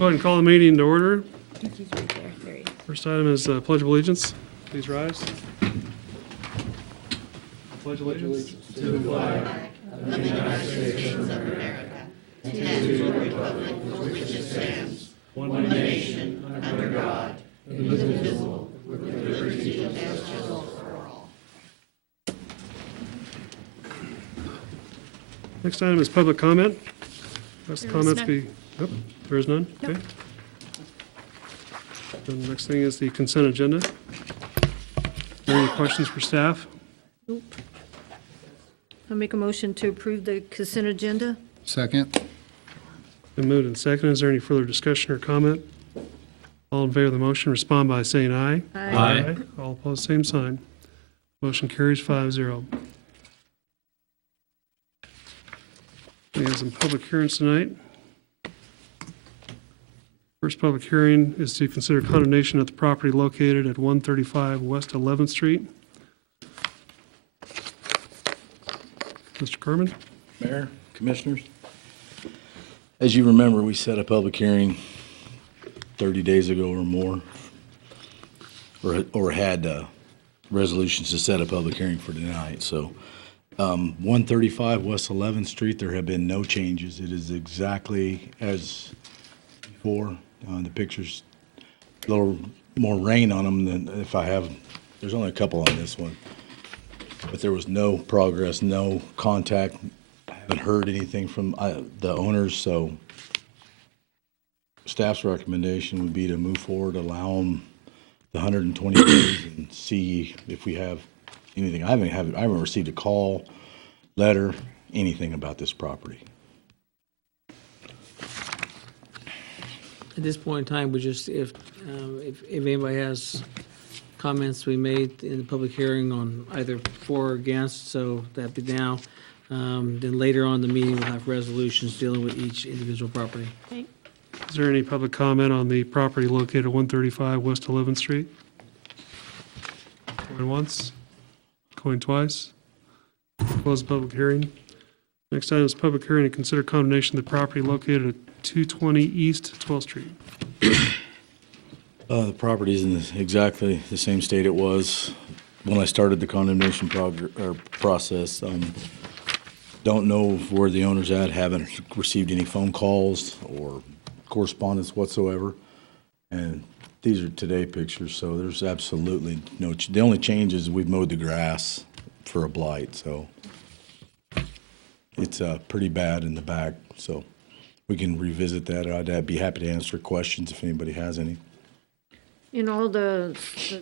Go ahead and call the meeting to order. I think he's right there. There he is. First item is Pledge of Allegiance. Please rise. Pledge allegiance. Next item is public comment. Ask There is comments none. be, yep, there is none? Nope. Okay. And the next thing is the consent agenda. Are there any questions for staff? Nope. I'll make a motion to approve the consent agenda. Second. Been moved and seconded. Is there any further discussion or comment? All in favor of the motion, respond by saying aye. Aye. All opposed, same sign. Motion carries 5-0. We have some public hearings tonight. First public hearing is to consider condemnation of the property located at 135 West 11th Street. Mr. Carmen? Mayor, Commissioners, as you remember, we set a public hearing 30 days ago or more, or had resolutions to set a public hearing for tonight. So 135 West 11th Street, there have been no changes. It is exactly as before. The pictures, a little more rain on them than if I have, there's only a couple on this one. But there was no progress, no contact. I haven't heard anything from the owners, so staff's recommendation would be to move forward, allow them the 120 days and see if we have anything. I haven't received a call, letter, anything about this property. At this point in time, we just, if anybody has comments we made in the public hearing on either for or against, so that'd be now. Then later on in the meeting, we'll have resolutions dealing with each individual property. Okay. Is there any public comment on the property located at 135 West 11th Street? Going once, going twice. Close the public hearing. Next item is public hearing to consider condemnation of the property located at 220 East 12th Street. The property's in exactly the same state it was when I started the condemnation process. Don't know where the owner's at, haven't received any phone calls or correspondence whatsoever. And these are today pictures, so there's absolutely no, the only change is we've mowed the grass for a blight, so it's pretty bad in the back, so we can revisit that. I'd be happy to answer questions if anybody has any. In all the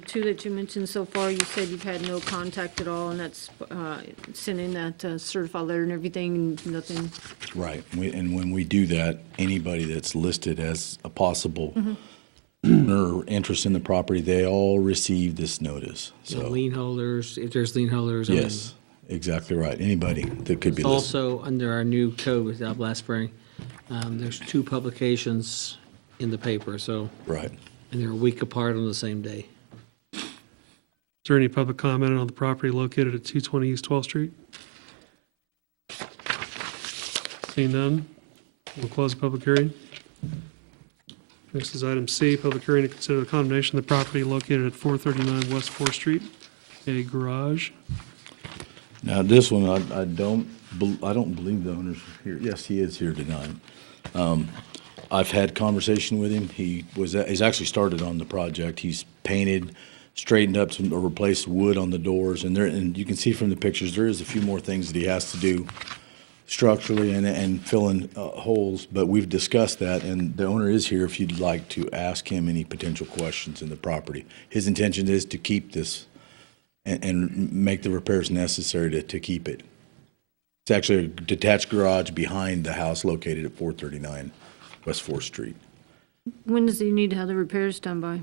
two that you mentioned so far, you said you've had no contact at all, and that's sending that certified letter and everything, and nothing. Right, and when we do that, anybody that's listed as a possible or interest in the property, they all receive this notice, So so. lien holders, if there's lien holders. I mean, Yes, exactly right, anybody that could be It's listed. also under our new code without last spring. There's 2 publications in the paper, so, Right. and they're a week apart on the same day. Is there any public comment on the property located at 220 East 12th Street? Seeing none, we'll close the public hearing. Next is item C, public hearing to consider the condemnation of the property located at 439 West 4th Street, a garage. Now, this one, I don't believe the owner's here. Yes, he is here tonight. I've had conversation with him. He's actually started on the project. He's painted, straightened up or replaced wood on the doors, and you can see from the pictures, there is a few more things that he has to do structurally and fill in holes, but we've discussed that, and the owner is here if you'd like to ask him any potential questions in the property. His intention is to keep this and make the repairs necessary to keep it. It's actually a detached garage behind the house located at 439 West 4th Street. When does he need to have the repairs done by?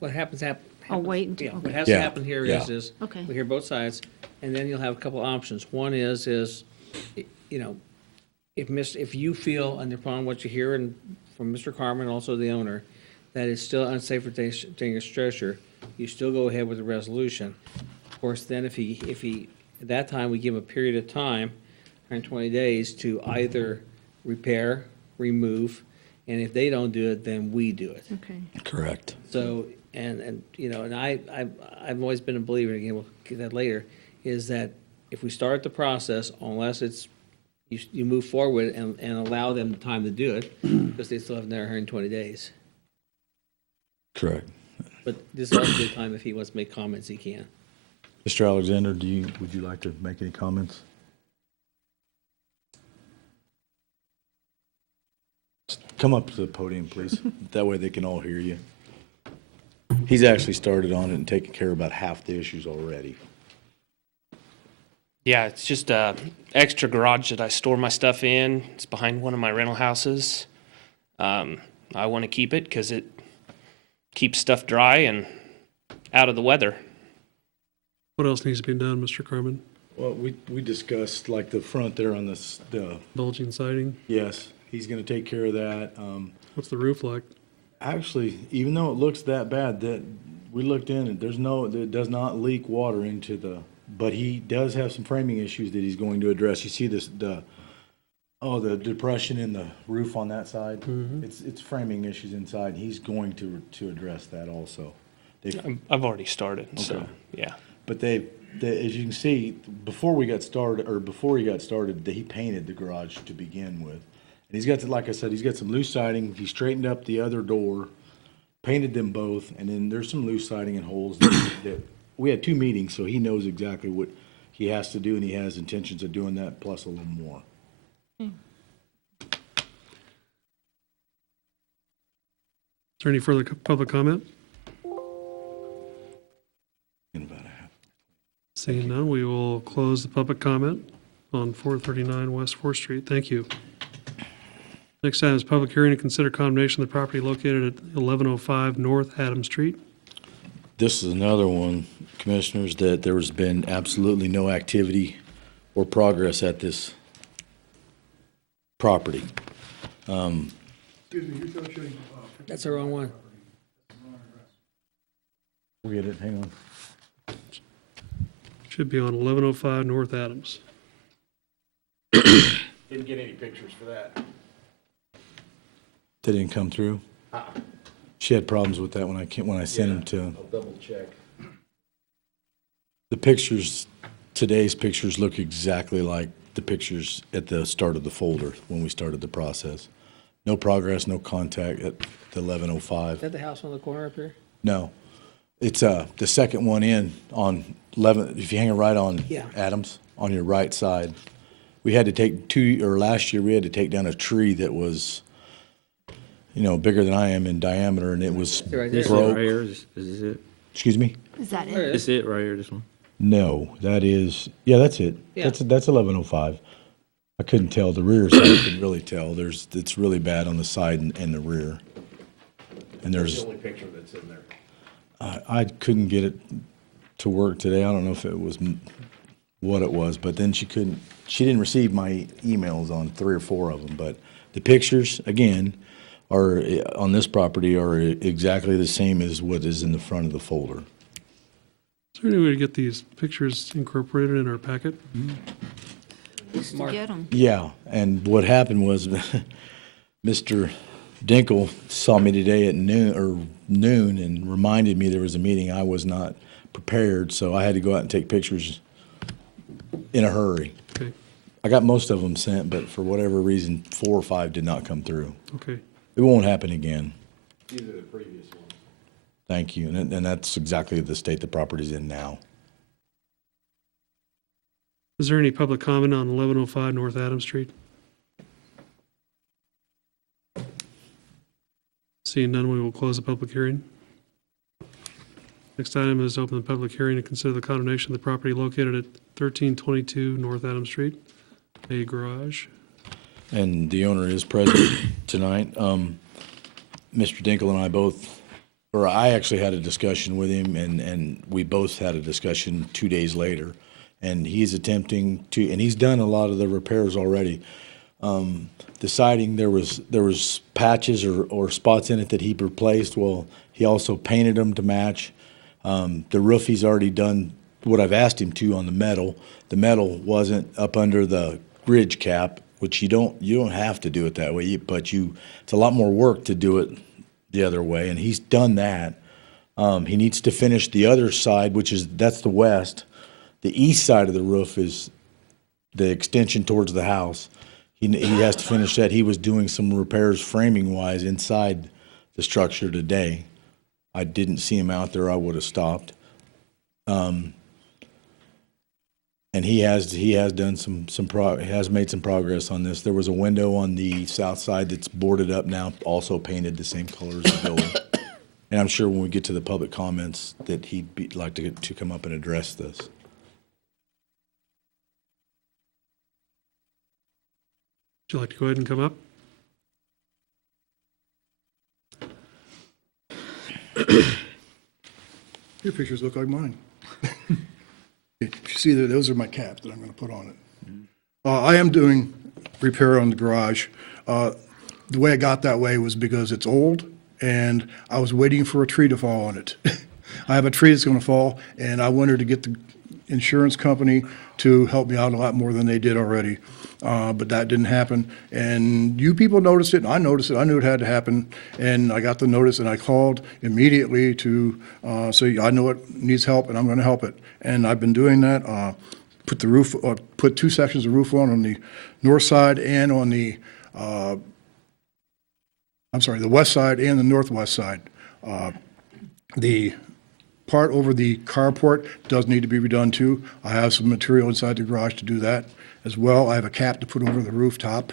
What happens. Oh, wait until, Yeah, what okay. has to Yeah, happen here yeah. is Okay. we hear both sides, and then you'll have a couple options. One is, you know, if you feel, and upon what you hear from Mr. Carmen, also the owner, that it's still unsafe for taking a stretcher, you still go ahead with the resolution. Of course, then if he, at that time, we give him a period of time, 120 days, to either repair, remove, and if they don't do it, then we do it. Okay. Correct. So, and, you know, and I've always been a believer, again, we'll get that later, is that if we start the process, unless it's, you move forward and allow them the time to do it, because they still have their 120 days. Correct. But this is also the time if he wants to make comments, he can. Mr. Alexander, would you like to make any comments? Come up to the podium, please. That way they can all hear you. He's actually started on it and taken care of about half the issues already. Yeah, it's just a extra garage that I store my stuff in. It's behind one of my rental houses. I want to keep it because it keeps stuff dry and out of the weather. What else needs to be done, Mr. Carmen? Well, we discussed like the front there on the Bulging siding? yes, he's gonna take care of that. What's the roof like? Actually, even though it looks that bad, that we looked in and it does not leak water into the, but he does have some framing issues that he's going to address. You see this, the depression in the roof on that side? It's framing issues inside. He's going to address that also. I've already started, so Okay. yeah. But they, as you can see, before he got started, he painted the garage to begin with. And he's got, like I said, he's got some loose siding. He straightened up the other door, painted them both, and then there's some loose siding and holes that we had 2 meetings, so he knows exactly what he has to do, and he has intentions of doing that plus a little more. Is there any further public comment? In about a half. Seeing none, we will close the public comment on 439 West 4th Street. Thank you. Next item is public hearing to consider condemnation of the property located at 1105 North Adams Street. This is another one, Commissioners, that there has been absolutely no activity or progress at this property. That's the wrong one. We'll get it, hang on. Should be on 1105 North Adams. Didn't get any pictures for that. They didn't come through? She had problems with that when I sent them to. I'll double check. The pictures, today's pictures look exactly like the pictures at the start of the folder when we started the process. No progress, no contact at the 1105. Is that the house on the corner up here? No. It's the second one in on 11, if you hang it right on Yeah. Adams, on your right side. We had to take last year, we had to take down a tree that was, bigger than I am in diameter, and it was Right there. This is it right broke. here? Is it? Excuse me? Is that There it? it is. This it right here, this one? No, that is, yeah, that's it. Yeah. That's 1105. I couldn't tell. The rear side, I couldn't really tell. It's really bad on the side and the rear. And there's. The only picture that's in there. I couldn't get it to work today. I don't know if it was what it was, but then she didn't receive my emails on 3 or 4 of them. But the pictures, again, are on this property are exactly the same as what is in the front of the folder. Is there any way to get these pictures incorporated in our packet? Just to get them. Yeah, and what happened was Mr. Dinkle saw me today at noon and reminded me there was a meeting. I was not prepared, so I had to go out and take pictures in a hurry. Okay, I got most of them sent, but for whatever reason, 4 or 5 did not come through. okay. It won't happen again. These are the previous ones. Thank you, and that's exactly the state the property's in now. Is there any public comment on 1105 North Adams Street? Seeing none, we will close the public hearing. Next item is open the public hearing to consider the condemnation of the property located at 1322 North Adams Street, a garage. And the owner is present tonight. Mr. Dinkle and I both, or I actually had a discussion with him, and we both had a discussion 2 days later. And he's attempting to, and he's done a lot of the repairs already. The siding, there was patches or spots in it that he replaced. Well, he also painted them to match. The roof, he's already done what I've asked him to on the metal. The metal wasn't up under the ridge cap, which you don't have to do it that way, it's a lot more work to do it the other way, and he's done that. He needs to finish the other side, that's the west. The east side of the roof is the extension towards the house. He has to finish that. He was doing some repairs framing-wise inside the structure today. I didn't see him out there. I would have stopped. And he has done he has made some progress on this. There was a window on the south side that's boarded up now, also painted the same color as the building. And I'm sure when we get to the public comments that he'd like to come up and address this. Would you like to go ahead and come up? Your pictures look like mine. If you see there, those are my caps that I'm going to put on it. I am doing repair on the garage. The way I got that way was because it's old, and I was waiting for a tree to fall on it. I have a tree that's going to fall, and I wanted to get the insurance company to help me out a lot more than they did already. But that didn't happen. And you people noticed it, and I noticed it. I knew it had to happen. And I got the notice, and I called immediately to say, I know it needs help, and I'm going to help it. And I've been doing that. Put 2 sections of roof on the north side and on the, the west side and the northwest side. The part over the carport does need to be redone too. I have some material inside the garage to do that as well. I have a cap to put over the rooftop.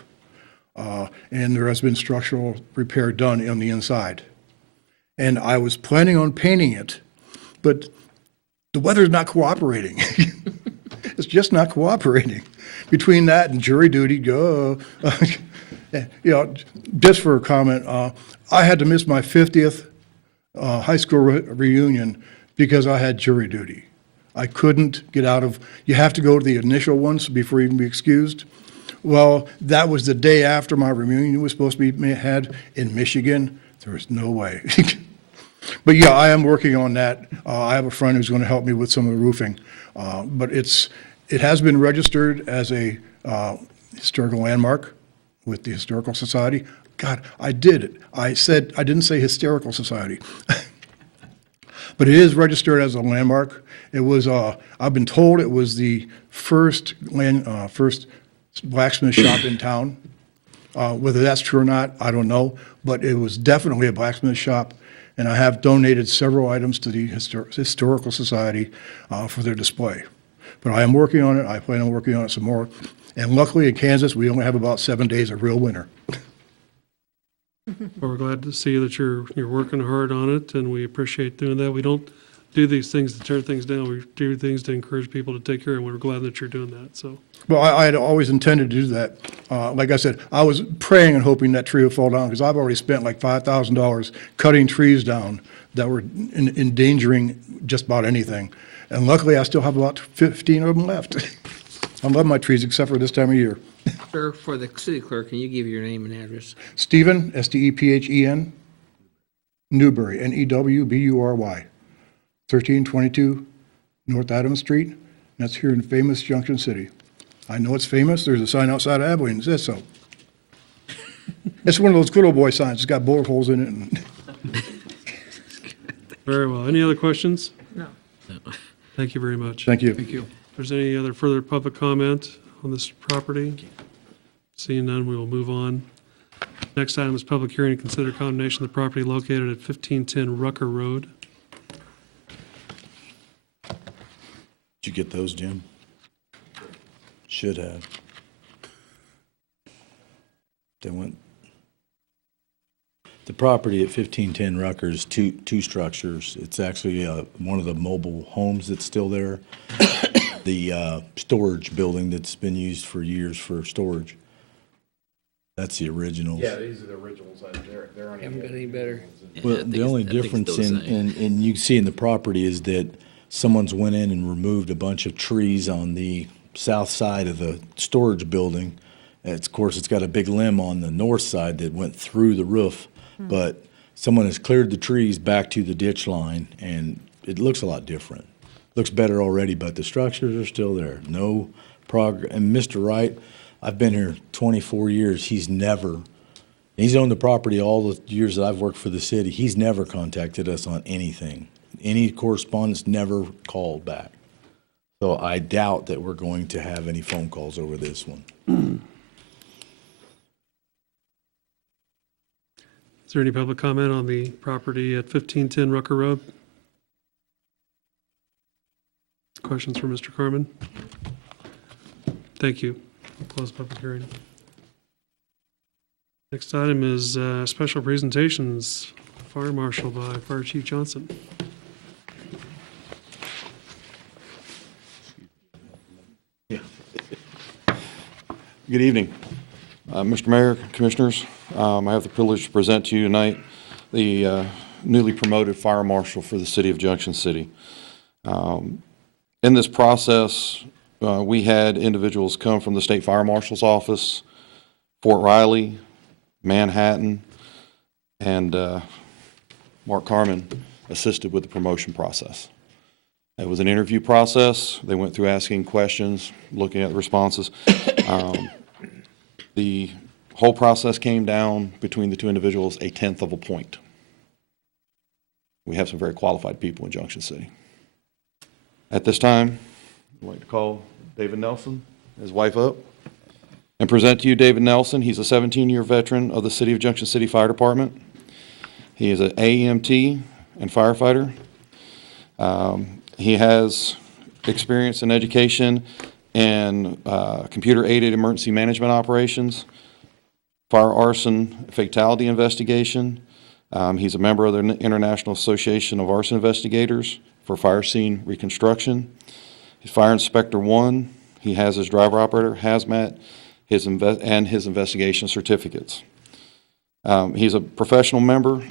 And there has been structural repair done on the inside. And I was planning on painting it, but the weather's not cooperating. It's just not cooperating. Between that and jury duty, just for a comment, I had to miss my 50th high school reunion because I had jury duty. I couldn't get out of, you have to go to the initial ones before you can be excused. Well, that was the day after my reunion was supposed to be had in Michigan. There was no way. But yeah, I am working on that. I have a friend who's going to help me with some of the roofing. But it has been registered as a historical landmark with the Historical Society. God, I did it. I didn't say Hysterical Society. But it is registered as a landmark. It was, I've been told it was the first blacksmith shop in town. Whether that's true or not, I don't know. But it was definitely a blacksmith shop. And I have donated several items to the Historical Society for their display. But I am working on it. I plan on working on it some more. And luckily in Kansas, we only have about 7 days of real winter. Well, we're glad to see that you're working hard on it, and we appreciate doing that. We don't do these things to tear things down. We do things to encourage people to take care, and we're glad that you're doing that, so. Well, I had always intended to do that. Like I said, I was praying and hoping that tree would fall down because I've already spent like $5,000 cutting trees down that were endangering just about anything. And luckily, I still have about 15 of them left. I love my trees except for this time of year. Sir, for the city clerk, can you give your name and address? Stephen, S-T-E-P-H-E-N, Newbury, N-E-W-B-U-R-Y, 1322 North Adams Street, and that's here in famous Junction City. I know it's famous. There's a sign outside of Abilene that says so. It's one of those good old boy signs. It's got bullet holes in it. And Very well. Any other questions? No. Thank you very much. Thank you. If there's any other further public comment on this property, seeing none, we will move on. Next item is public hearing to consider condemnation of the property located at 1510 Rucker Road. Did you get those, Jim? Should have. They went. The property at 1510 Rutgers, two structures. It's actually one of the mobile homes that's still there. The storage building that's been used for years for storage. That's the originals. Yeah, these are the originals. They're on. Haven't got any better. Well, the only difference in you see in the property is that someone's went in and removed a bunch of trees on the south side of the storage building. Of course, it's got a big limb on the north side that went through the roof, but someone has cleared the trees back to the ditch line, and it looks a lot different. Looks better already, but the structures are still there. No progress. And Mr. Wright, I've been here 24 years. He's owned the property all the years that I've worked for the city. He's never contacted us on anything. Any correspondence, never called back. So I doubt that we're going to have any phone calls over this one. Is there any public comment on the property at 1510 Rucker Road? Questions for Mr. Carmen? Thank you. Close public hearing. Next item is special presentations. Fire Marshal by Fire Chief Johnson. Good evening, Mr. Mayor, Commissioners. I have the privilege to present to you tonight the newly promoted Fire Marshal for the City of Junction City. In this process, we had individuals come from the State Fire Marshal's Office, Fort Riley, Manhattan, and Mark Carmen assisted with the promotion process. It was an interview process. They went through asking questions, looking at the responses. The whole process came down between the two individuals 1/10 of a point. We have some very qualified people in Junction City. At this time, I'd like to call David Nelson, his wife, up and present to you David Nelson. He's a 17-year veteran of the City of Junction City Fire Department. He is an AEMT and firefighter. He has experience in education and computer-aided emergency management operations, fire arson fatality investigation. He's a member of the International Association of Arson Investigators for fire scene reconstruction. He's Fire Inspector 1. He has his driver operator, hazmat, his investigation certificates. He's a professional member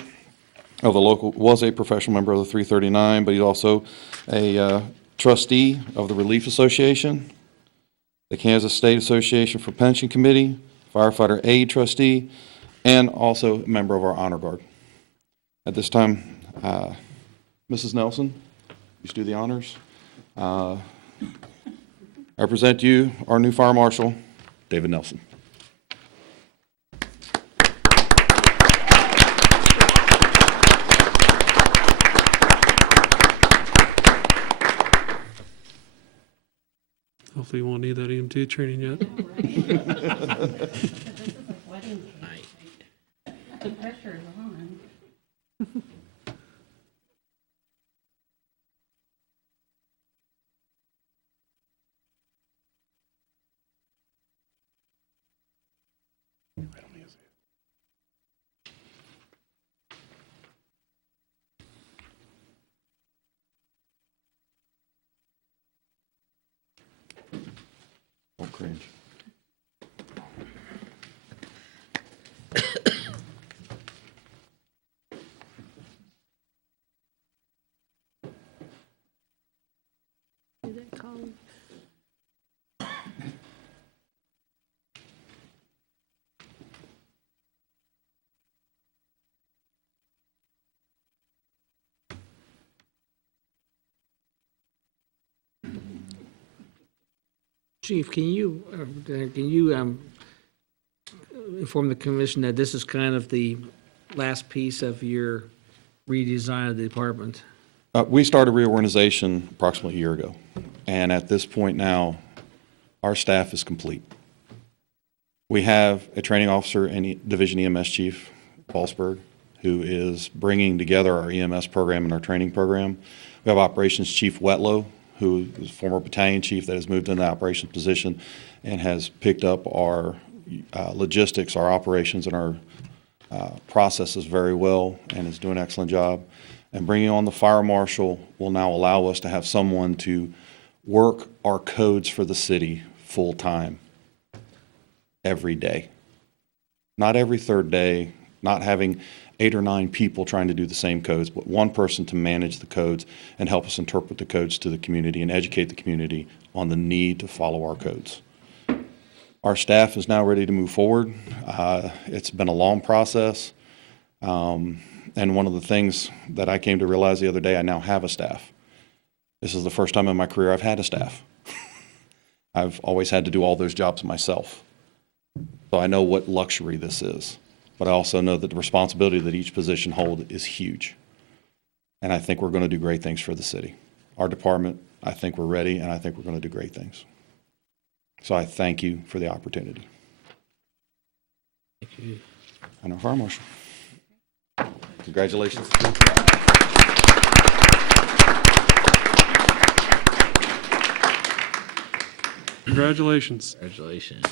of the was a professional member of the 339, but he's also a trustee of the Relief Association, the Kansas State Association for Pension Committee, firefighter aid trustee, and also a member of our honor guard. At this time, Mrs. Nelson, please do the honors. I present to you our new fire marshal, David Nelson. Hopefully you won't need that EMT training yet. The pressure is on. Don't cringe. Is it called? Chief, can you inform the commission that this is kind of the last piece of your redesign of the department? We started reorganization approximately a year ago, and at this point now, our staff is complete. We have a training officer and Division EMS Chief, Paulsberg, who is bringing together our EMS program and our training program. We have Operations Chief Wetlow, who is a former battalion chief that has moved into the operations position and has picked up our logistics, our operations, and our processes very well and is doing an excellent job. And bringing on the fire marshal will now allow us to have someone to work our codes for the city full-time every day. Not every third day, not having 8 or 9 people trying to do the same codes, but one person to manage the codes and help us interpret the codes to the community and educate the community on the need to follow our codes. Our staff is now ready to move forward. It's been a long process. And one of the things that I came to realize the other day, I now have a staff. This is the first time in my career I've had a staff. I've always had to do all those jobs myself. So I know what luxury this is, but I also know that the responsibility that each position holds is huge. And I think we're going to do great things for the city. Our department, I think we're ready, and I think we're going to do great things. So I thank you for the opportunity. Thank you. And our fire marshal. Congratulations. Congratulations. Congratulations.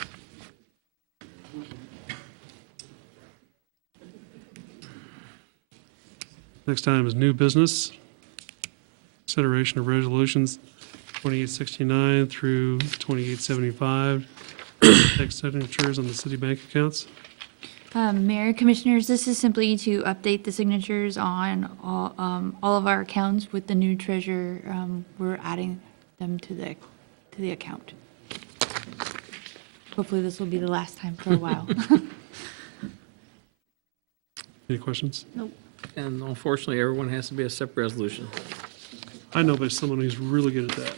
Next item is new business. Consideration of resolutions 2869 through 2875. Take signatures on the city bank accounts. Mayor, Commissioners, this is simply to update the signatures on all of our accounts with the new treasurer. We're adding them to the account. Hopefully, this will be the last time for a while. Any questions? And unfortunately, everyone has to be a separate resolution. I know by someone who's really good at that.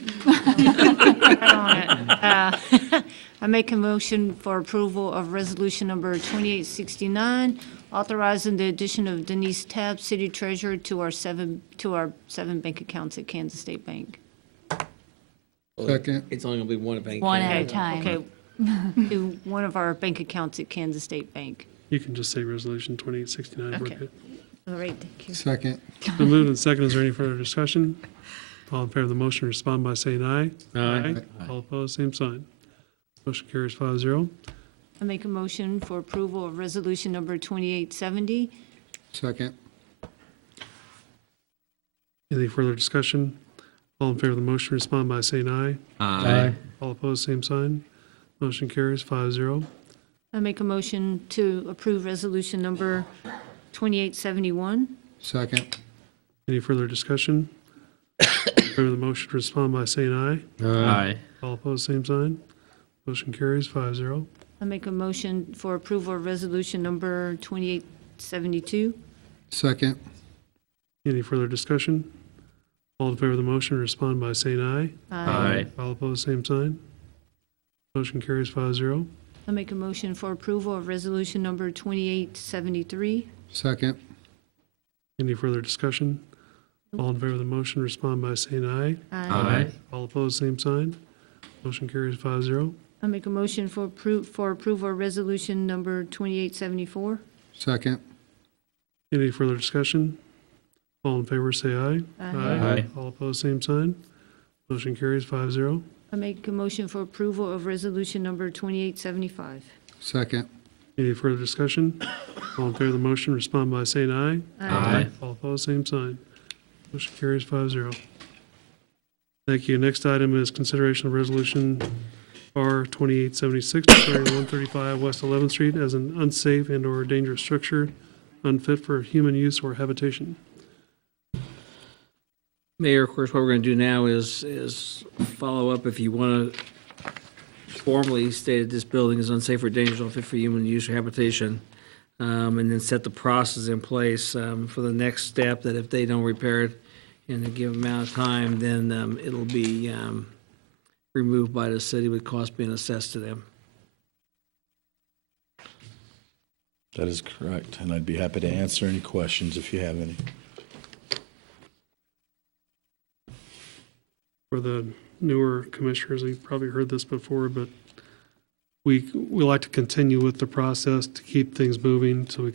I make a motion for approval of resolution number 2869, authorizing the addition of Denise Tabb, city treasurer, to our seven bank accounts at Kansas State Bank. Second. It's only going to be one bank. One account. at a time. Okay, to one of our bank accounts at Kansas State Bank. You can just say resolution 2869. We're Okay. good. All right, thank you. Second. Been moved and seconded. Is there any further discussion? All in favor of the motion, respond by saying aye. Aye. All opposed, same sign. Motion carries 5-0. I make a motion for approval of resolution number 2870. Second. Any further discussion? All in favor of the motion, respond by saying aye. Aye. All opposed, same sign. Motion carries 5-0. I make a motion to approve resolution number 2871. Second. Any further discussion? All in favor of the motion, respond by saying aye. Aye. All opposed, same sign. Motion carries 5-0. I make a motion for approval of resolution number 2872. Second. Any further discussion? All in favor of the motion, respond by saying aye. Aye. All opposed, same sign. Motion carries 5-0. I make a motion for approval of resolution number 2873. Second. Any further discussion? All in favor of the motion, respond by saying aye. Aye. All opposed, same sign. Motion carries 5-0. I make a motion for approval of resolution number 2874. Second. Any further discussion? All in favor, say aye. Aye. All opposed, same sign. Motion carries 5-0. I make a motion for approval of resolution number 2875. Second. Any further discussion? All in favor of the motion, respond by saying aye. Aye. All opposed, same sign. Motion carries 5-0. Thank you. Next item is consideration of resolution R 2876, declaring 135 West 11th Street as an unsafe and/or dangerous structure, unfit for human use or habitation. Mayor, of course, what we're going to do now is follow up if you want to formally state that this building is unsafe or dangerous or unfit for human use or habitation, and then set the process in place for the next step, that if they don't repair it in a given amount of time, then it'll be removed by the city with cost being assessed to them. That is correct, and I'd be happy to answer any questions if you have any. For the newer commissioners, you've probably heard this before, but we like to continue with the process to keep things moving. So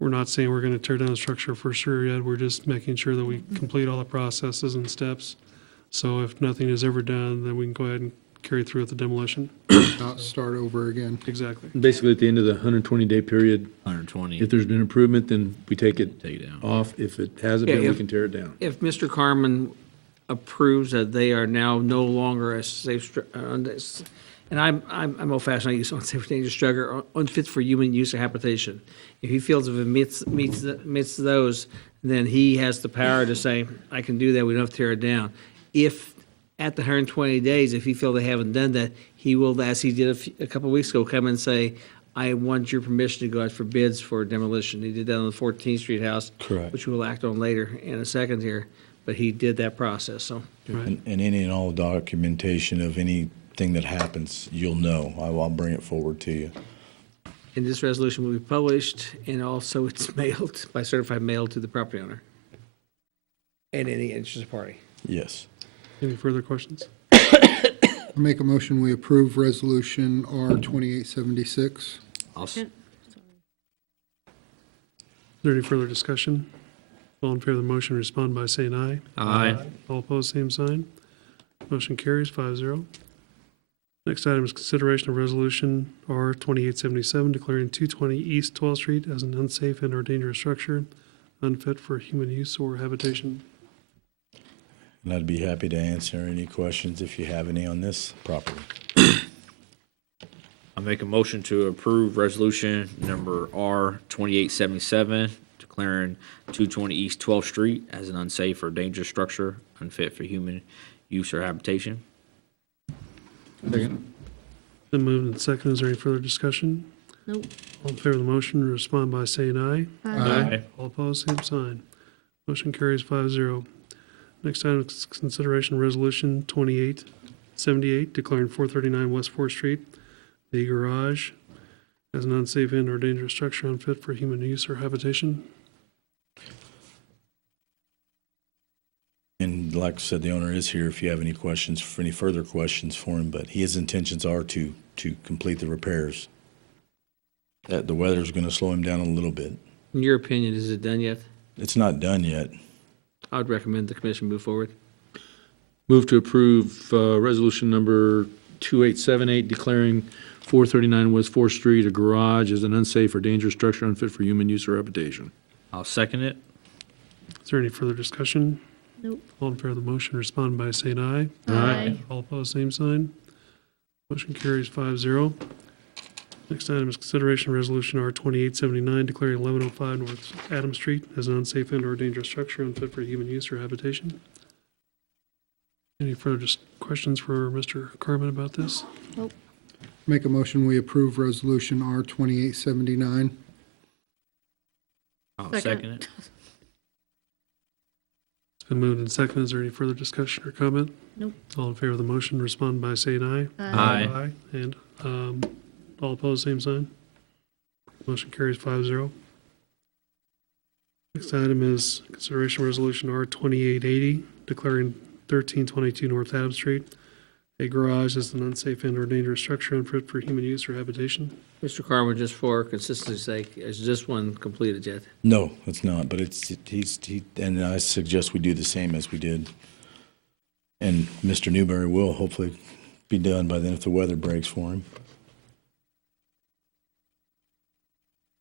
we're not saying we're going to tear down the structure for sure yet. We're just making sure that we complete all the processes and steps. So if nothing is ever done, then we can go ahead and carry through with the demolition. Not start over again. Exactly. Basically, at the end of the 120-day period, 120. if there's been improvement, then we take it Take it down. off. If it hasn't Yeah, been, we if- can tear it down. If Mr. Carmen approves that they are now no longer a safe, and I'm old-fashioned, I use unsafe or dangerous structure, unfit for human use or habitation. If he feels if it meets those, then he has the power to say, I can do that, we don't have to tear it down. If, at the 120 days, if he feels they haven't done that, he will, as he did a couple of weeks ago, come and say, I want your permission to go out for bids for demolition. He did that on the 14th Street house. Correct. Which we'll act on later in a second here, but he did that process, so. Right. And any and all documentation of any anything that happens, you'll know. I'll bring it forward to you. And this resolution will be published, and also it's mailed by certified mail to the property owner and any interested party. Yes. Any further questions? Make a motion, we approve resolution R 2876. Is there any further discussion? All in favor of the motion, respond by saying aye. Aye. All opposed, same sign. Motion carries 5-0. Next item is consideration of resolution R 2877, declaring 220 East 12th Street as an unsafe and/or dangerous structure, unfit for human use or habitation. And I'd be happy to answer any questions if you have any on this property. I make a motion to approve resolution number R 2877, declaring 220 East 12th Street as an unsafe or dangerous structure, unfit for human use or habitation. Been moved and seconded. Is there any further discussion? Nope. All in favor of the motion, respond by saying aye. Aye. All opposed, same sign. Motion carries 5-0. Next item is consideration of resolution 2878, declaring 439 West 4th Street, the garage, as an unsafe and/or dangerous structure unfit for human use or habitation. And like I said, the owner is here if you have any questions, for any further questions for him, but his intentions are to complete the repairs. That the weather's going to slow him down a little bit. In your opinion, is it done yet? It's not done yet. I would recommend the commission move forward. Move to approve resolution number 2878, declaring 439 West 4th Street a garage as an unsafe or dangerous structure unfit for human use or habitation. I'll second it. Is there any further discussion? Nope. All in favor of the motion, respond by saying aye. Aye. All opposed, same sign. Motion carries 5-0. Next item is consideration of resolution R 2879, declaring 1105 North Adams Street as an unsafe and/or dangerous structure unfit for human use or habitation. Any further questions for Mr. Carmen about this? Make a motion, we approve resolution R 2879. I'll Second. second it. It's been moved and seconded. Is there any further discussion or comment? Nope. All in favor of the motion, respond by saying aye. Aye. And all opposed, same sign. Motion carries 5-0. Next item is consideration of resolution R 2880, declaring 1322 North Adams Street a garage as an unsafe and/or dangerous structure unfit for human use or habitation. Mr. Carmen, just for consistency's sake, is this one completed yet? No, it's not, but and I suggest we do the same as we did. And Mr. Newberry will hopefully be done by then if the weather breaks for him.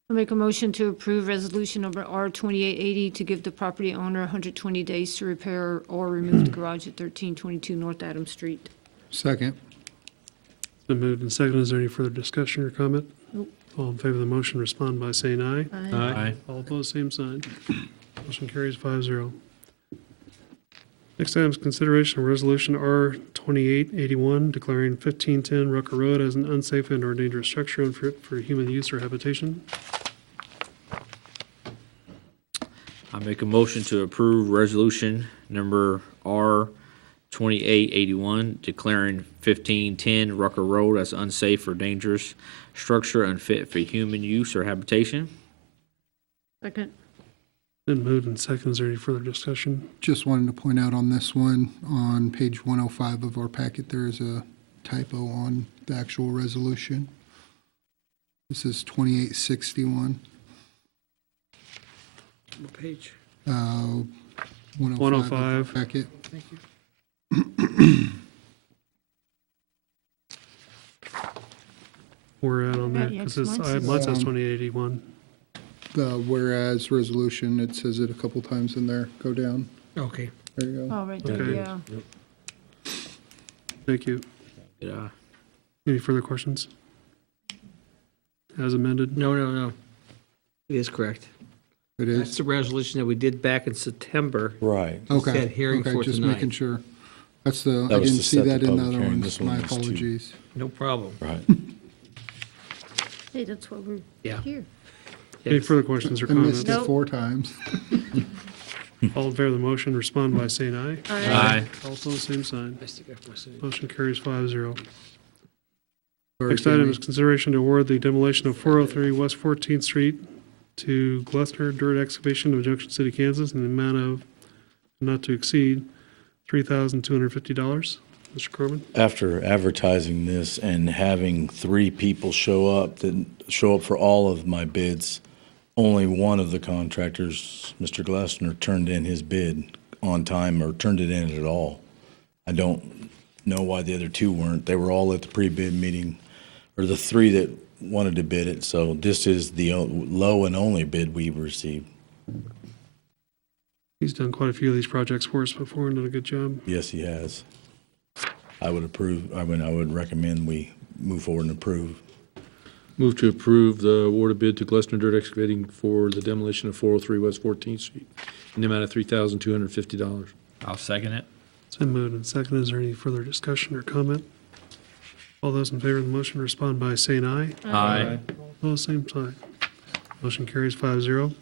I make a motion to approve resolution number R 2880 to give the property owner 120 days to repair or remove the garage at 1322 North Adams Street. Second. It's been moved and seconded. Is there any further discussion or comment? Nope. All in favor of the motion, respond by saying aye. Aye. All opposed, same sign. Motion carries 5-0. Next item is consideration of resolution R 2881, declaring 1510 Rucker Road as an unsafe and/or dangerous structure unfit for human use or habitation. I make a motion to approve resolution number R 2881, declaring 1510 Rucker Road as unsafe or dangerous structure unfit for human use or habitation. Second. Been moved and seconded. Is there any further discussion? Just wanted to point out on this one, on page 105 of our packet, there is a typo on the actual resolution. This is 2861. What page? 105 of our 105. packet. Thank you. We're at on that, Yeah, because mine says- mine says 2881. The whereas resolution, it says it a couple times in there. Go down. Okay. There you go. Oh, right there, Okay. yeah. Thank you. Yeah. Any further questions? As amended? No. It is correct. It That's is? the resolution that we did back in September. Right. Okay. Said hearing Okay, for just tonight. making sure. That's the, That I was didn't to see set the that in the public other hearing. ones. This one My was to- apologies. No problem. Right. Hey, that's what we're Yeah. here. Any Yes. further questions or I missed comments? it Nope. 4 times. All in favor of the motion, respond by saying aye. Aye. All opposed, same sign. I stick up my city. Motion carries 5-0. Next item is consideration to award the demolition of 403 West 14th Street to Glessner Dirt Excavation of Junction City, Kansas, in the amount of not to exceed $3,250. Mr. Corman? After advertising this and having 3 people show up for all of my bids, only one of the contractors, Mr. Glessner, turned in his bid on time or turned it in at all. I don't know why the other 2 weren't. They were all at the pre-bid meeting, or the 3 that wanted to bid it. So this is the low and only bid we've received. He's done quite a few of these projects for us before and done a good job. Yes, he has. I would approve, I would recommend we move forward and approve. Move to approve the award of bid to Glessner Dirt Excavating for the demolition of 403 West 14th Street in the amount of $3,250. I'll second it. It's been moved and seconded. Is there any further discussion or comment? All those in favor of the motion respond by saying aye. Aye. All opposed, same sign. Motion carries 5-0.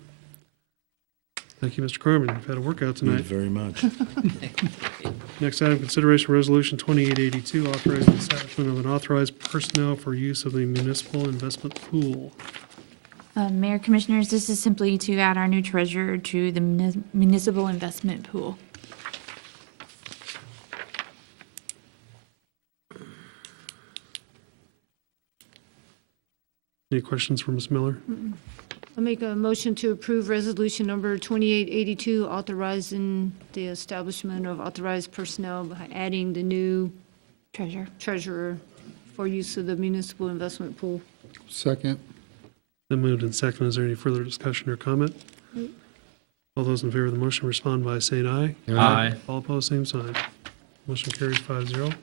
Thank you, Mr. Corman. You've had a workout Thank you tonight. very much. Next item, consideration resolution 2882, authorizing the establishment of an authorized personnel for use of the municipal investment pool. Mayor Commissioners, this is simply to add our new treasurer to the municipal investment pool. Any questions for Ms. Miller? I'll make a motion to approve resolution number 2882, authorizing the establishment of authorized personnel by adding the new treasurer for use of the municipal investment pool. Second. Then moved and seconded. Is there any further discussion or comment? All those in favor of the motion respond by saying aye. Aye. All opposed, same sign. Motion carries 5-0.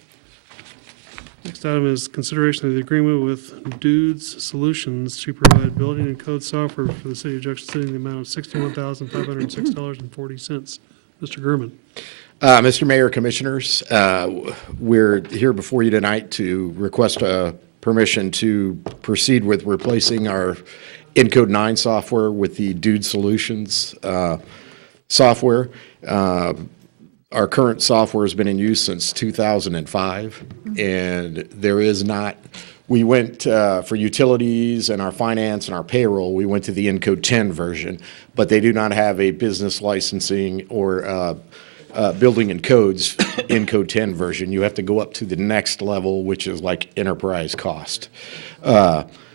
Next item is consideration of the agreement with Dudes Solutions to provide building and code software for the city of Junction City in the amount of $61,506.40. Mr. Gurman. Mr. Mayor, Commissioners, we're here before you tonight to request permission to proceed with replacing our Encode 9 software with the Dude Solutions software. Our current software has been in use since 2005, and there is not, we went for utilities and our finance and our payroll, we went to the Encode 10 version, but they do not have a business licensing or building and codes Encode 10 version. You have to go up to the next level, which is like enterprise cost.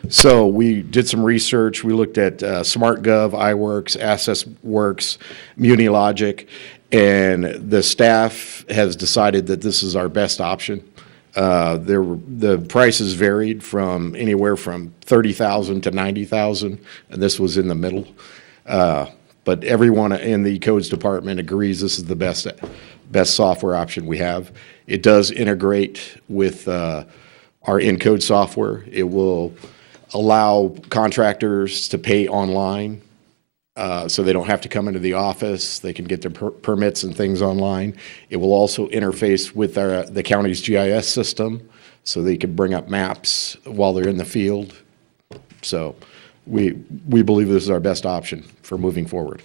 So we did some research. We looked at SmartGov, iWorks, AccessWorks, MuniLogic, and the staff has decided that this is our best option. The prices varied from anywhere from $30,000 to $90,000, and this was in the middle. But everyone in the codes department agrees this is the best software option we have. It does integrate with our Encode software. It will allow contractors to pay online. So they don't have to come into the office. They can get their permits and things online. It will also interface with the county's GIS system, so they can bring up maps while they're in the field. So we believe this is our best option for moving forward.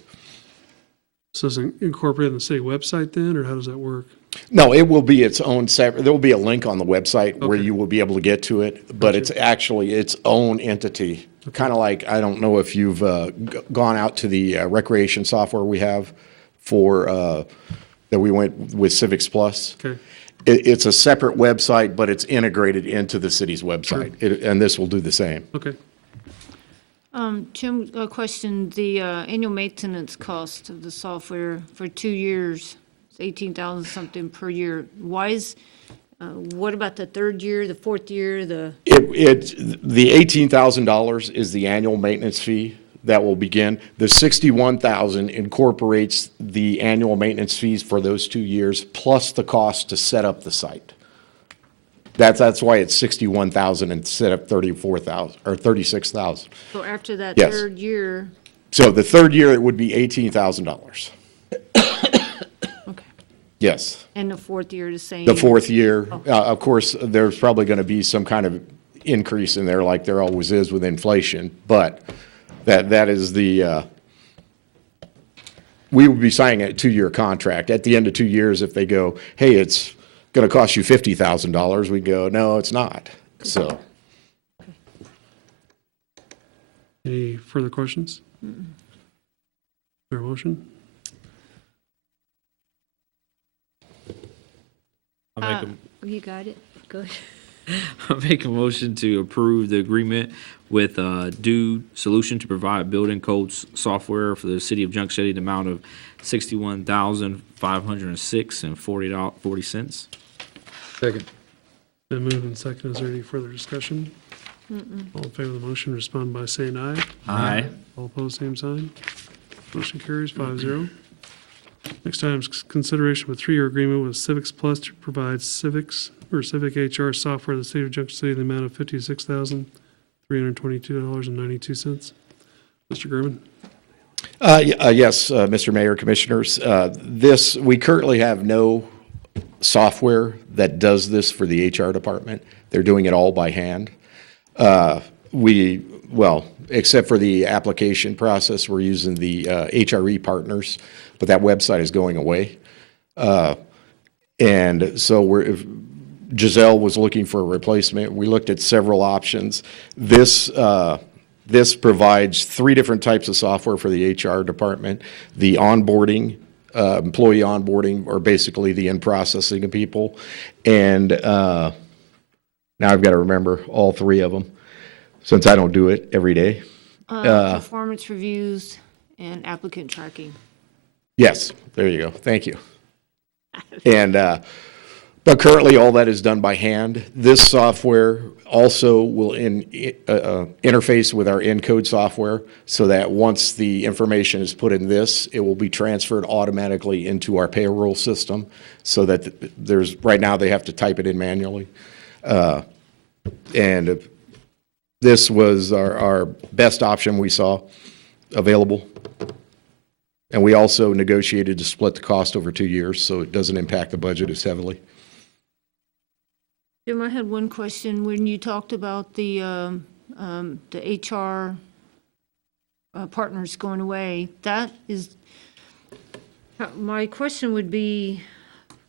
So is it incorporated in the city website then, or how does that work? No, it will be its own separate, there will be a link on the website where Okay. you will be able to get to it, but it's actually its own entity. Kind of like, I don't know if you've gone out to the recreation software we have for, that we went with Civics Plus. Okay. It's a separate website, but it's integrated into the city's website, and this will do the same. Okay. Jim, a question, the annual maintenance cost of the software for 2 years, it's 18,000 something per year. Why is, what about the third year, the fourth year, the? The $18,000 is the annual maintenance fee that will begin. The $61,000 incorporates the annual maintenance fees for those 2 years, plus the cost to set up the site. That's why it's $61,000 instead of $34,000 or $36,000. So after that Yes. third year, So the third year, it would be $18,000. okay, Yes. and the fourth year the same? The fourth year, of course, there's probably going to be some kind of increase in there like there always is with inflation, but that is the we would be signing a 2-year contract. At the end of 2 years, if they go, hey, it's going to cost you $50,000, we go, no, it's not. So, Any further questions? Is there a motion? I'll make You got it? Go ahead. I'll make a motion to approve the agreement with Due Solution to provide building codes software for the city of Junction City, the amount of $61,506.40. Second. Been moved and seconded. Is there any further discussion? All in favor of the motion, respond by saying aye. Aye. All opposed, same sign. Motion carries 5-0. Next item is consideration of a 3-year agreement with Civics Plus to provide civic HR software to the city of Junction City in the amount of $56,322.92. Mr. German? yes, Mr. Mayor, Commissioners, we currently have no software that does this for the HR department. They're doing it all by hand. Except for the application process, we're using the HRE partners, but that website is going away. And so Giselle was looking for a replacement. We looked at several options. This provides 3 different types of software for the HR department. The onboarding, employee onboarding, or basically the in-processing of people. And now I've got to remember all 3 of them, since I don't do it every day. Performance reviews and applicant tracking. Yes, there you go. Thank you. And, but currently all that is done by hand. This software also will interface with our encode software so that once the information is put in this, it will be transferred automatically into our payroll system so that right now they have to type it in manually. And this was our best option we saw available. And we also negotiated to split the cost over 2 years, so it doesn't impact the budget as heavily. Jim, I had one question. When you talked about the HR partners going away, my question would be,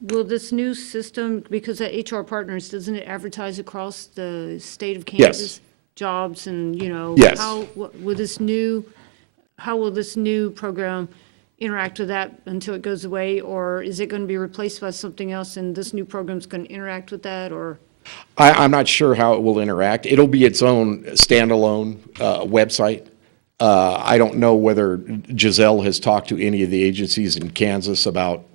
will this new system, because the HR partners, doesn't it advertise across the state of Kansas? Yes. Jobs and, Yes. how will this new program interact with that until it goes away? Or is it going to be replaced by something else and this new program's going to interact with that, or? I'm not sure how it will interact. It'll be its own standalone website. I don't know whether Giselle has talked to any of the agencies in Kansas about,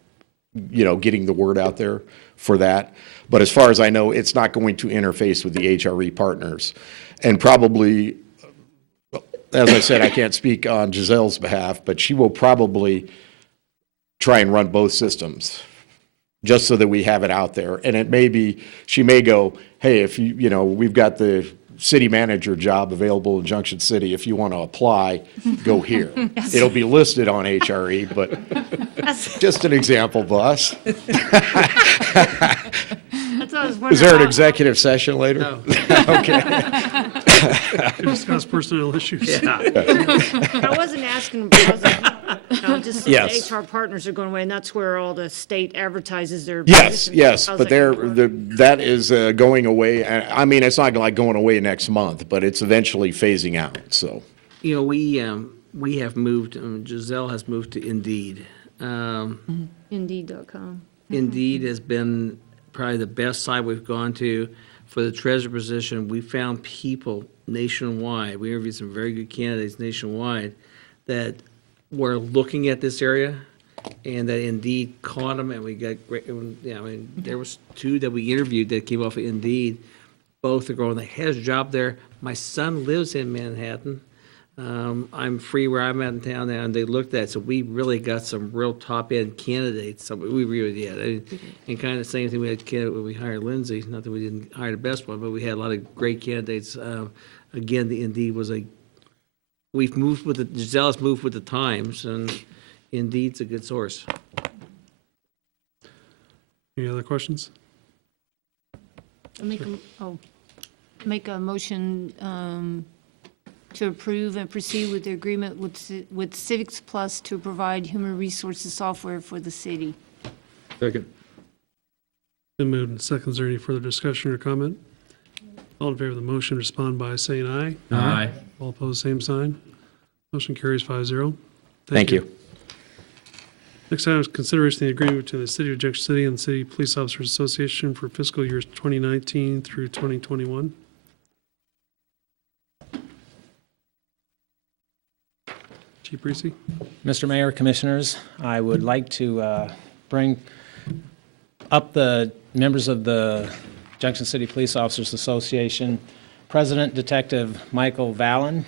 getting the word out there for that. But as far as I know, it's not going to interface with the HRE partners. And probably, as I said, I can't speak on Giselle's behalf, but she will probably try and run both systems just so that we have it out there. And it may be, she may go, hey, if we've got the city manager job available in Junction City. If you want to apply, go here. It'll be listed on HRE, but just an example, boss. Is there an executive session later? No. Okay. To discuss personnel issues. I wasn't asking about, just Yes. the HR partners are going away, and that's where all the state advertises their Yes, positions. yes, How's but that gonna work? that is going away. I mean, it's not like going away next month, but it's eventually phasing out, so. We have moved, Giselle has moved to Indeed. Indeed.com. Indeed has been probably the best site we've gone to for the treasurer position. We found people nationwide. We interviewed some very good candidates nationwide that were looking at this area, and that Indeed caught them, and we got great. There was 2 that we interviewed that came off of Indeed. Both are going. They had a job there. My son lives in Manhattan. I'm free where I'm at in town now, and they looked at it. So we really got some real top-end candidates. So we really did. And kind of the same thing we had when we hired Lindsay. Not that we didn't hire the best one, but we had a lot of great candidates. Again, the Indeed was we've moved with Giselle's moved with the times, and Indeed's a good source. Any other questions? Make a motion to approve and proceed with the agreement with Civics Plus to provide human resources software for the city. Second. Been moved and seconded. Is there any further discussion or comment? All in favor of the motion, respond by saying aye. Aye. All opposed, same sign. Motion carries 5-0. Thank you. Next item is consideration of the agreement between the City of Junction City and the City Police Officers Association for fiscal years 2019 through 2021. Chief Reese? Mr. Mayor, Commissioners, I would like to bring up the members of the Junction City Police Officers Association, President Detective Michael Vallon,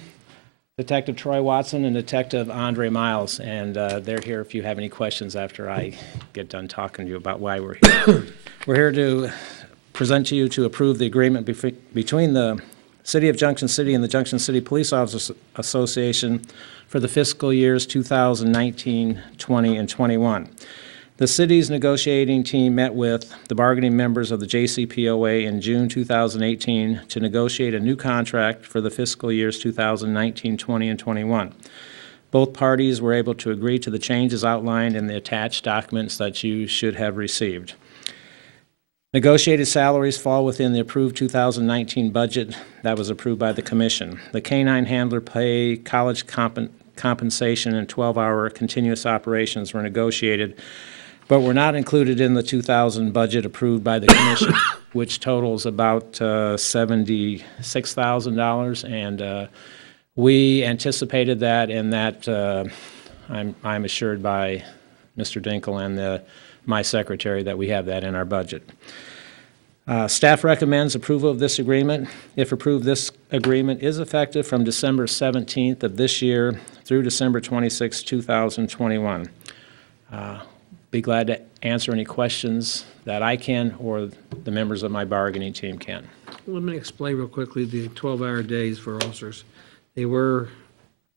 Detective Troy Watson, and Detective Andre Miles, and they're here if you have any questions after I get done talking to you about why we're here. We're here to present to you to approve the agreement between the City of Junction City and the Junction City Police Officers Association for the fiscal years 2019, 20, and 21. The city's negotiating team met with the bargaining members of the JCPOA in June 2018 to negotiate a new contract for the fiscal years 2019, 20, and 21. Both parties were able to agree to the changes outlined in the attached documents that you should have received. Negotiated salaries fall within the approved 2019 budget that was approved by the Commission. The K-9 handler pay, college compensation, and 12-hour continuous operations were negotiated, but were not included in the 2000 budget approved by the Commission, which totals about $76,000. And we anticipated that, and that I'm assured by Mr. Dinkle and my secretary that we have that in our budget. Staff recommends approval of this agreement. If approved, this agreement is effective from December 17th of this year through December 26, 2021. Be glad to answer any questions that I can or the members of my bargaining team can. Let me explain real quickly the 12-hour days for officers. They were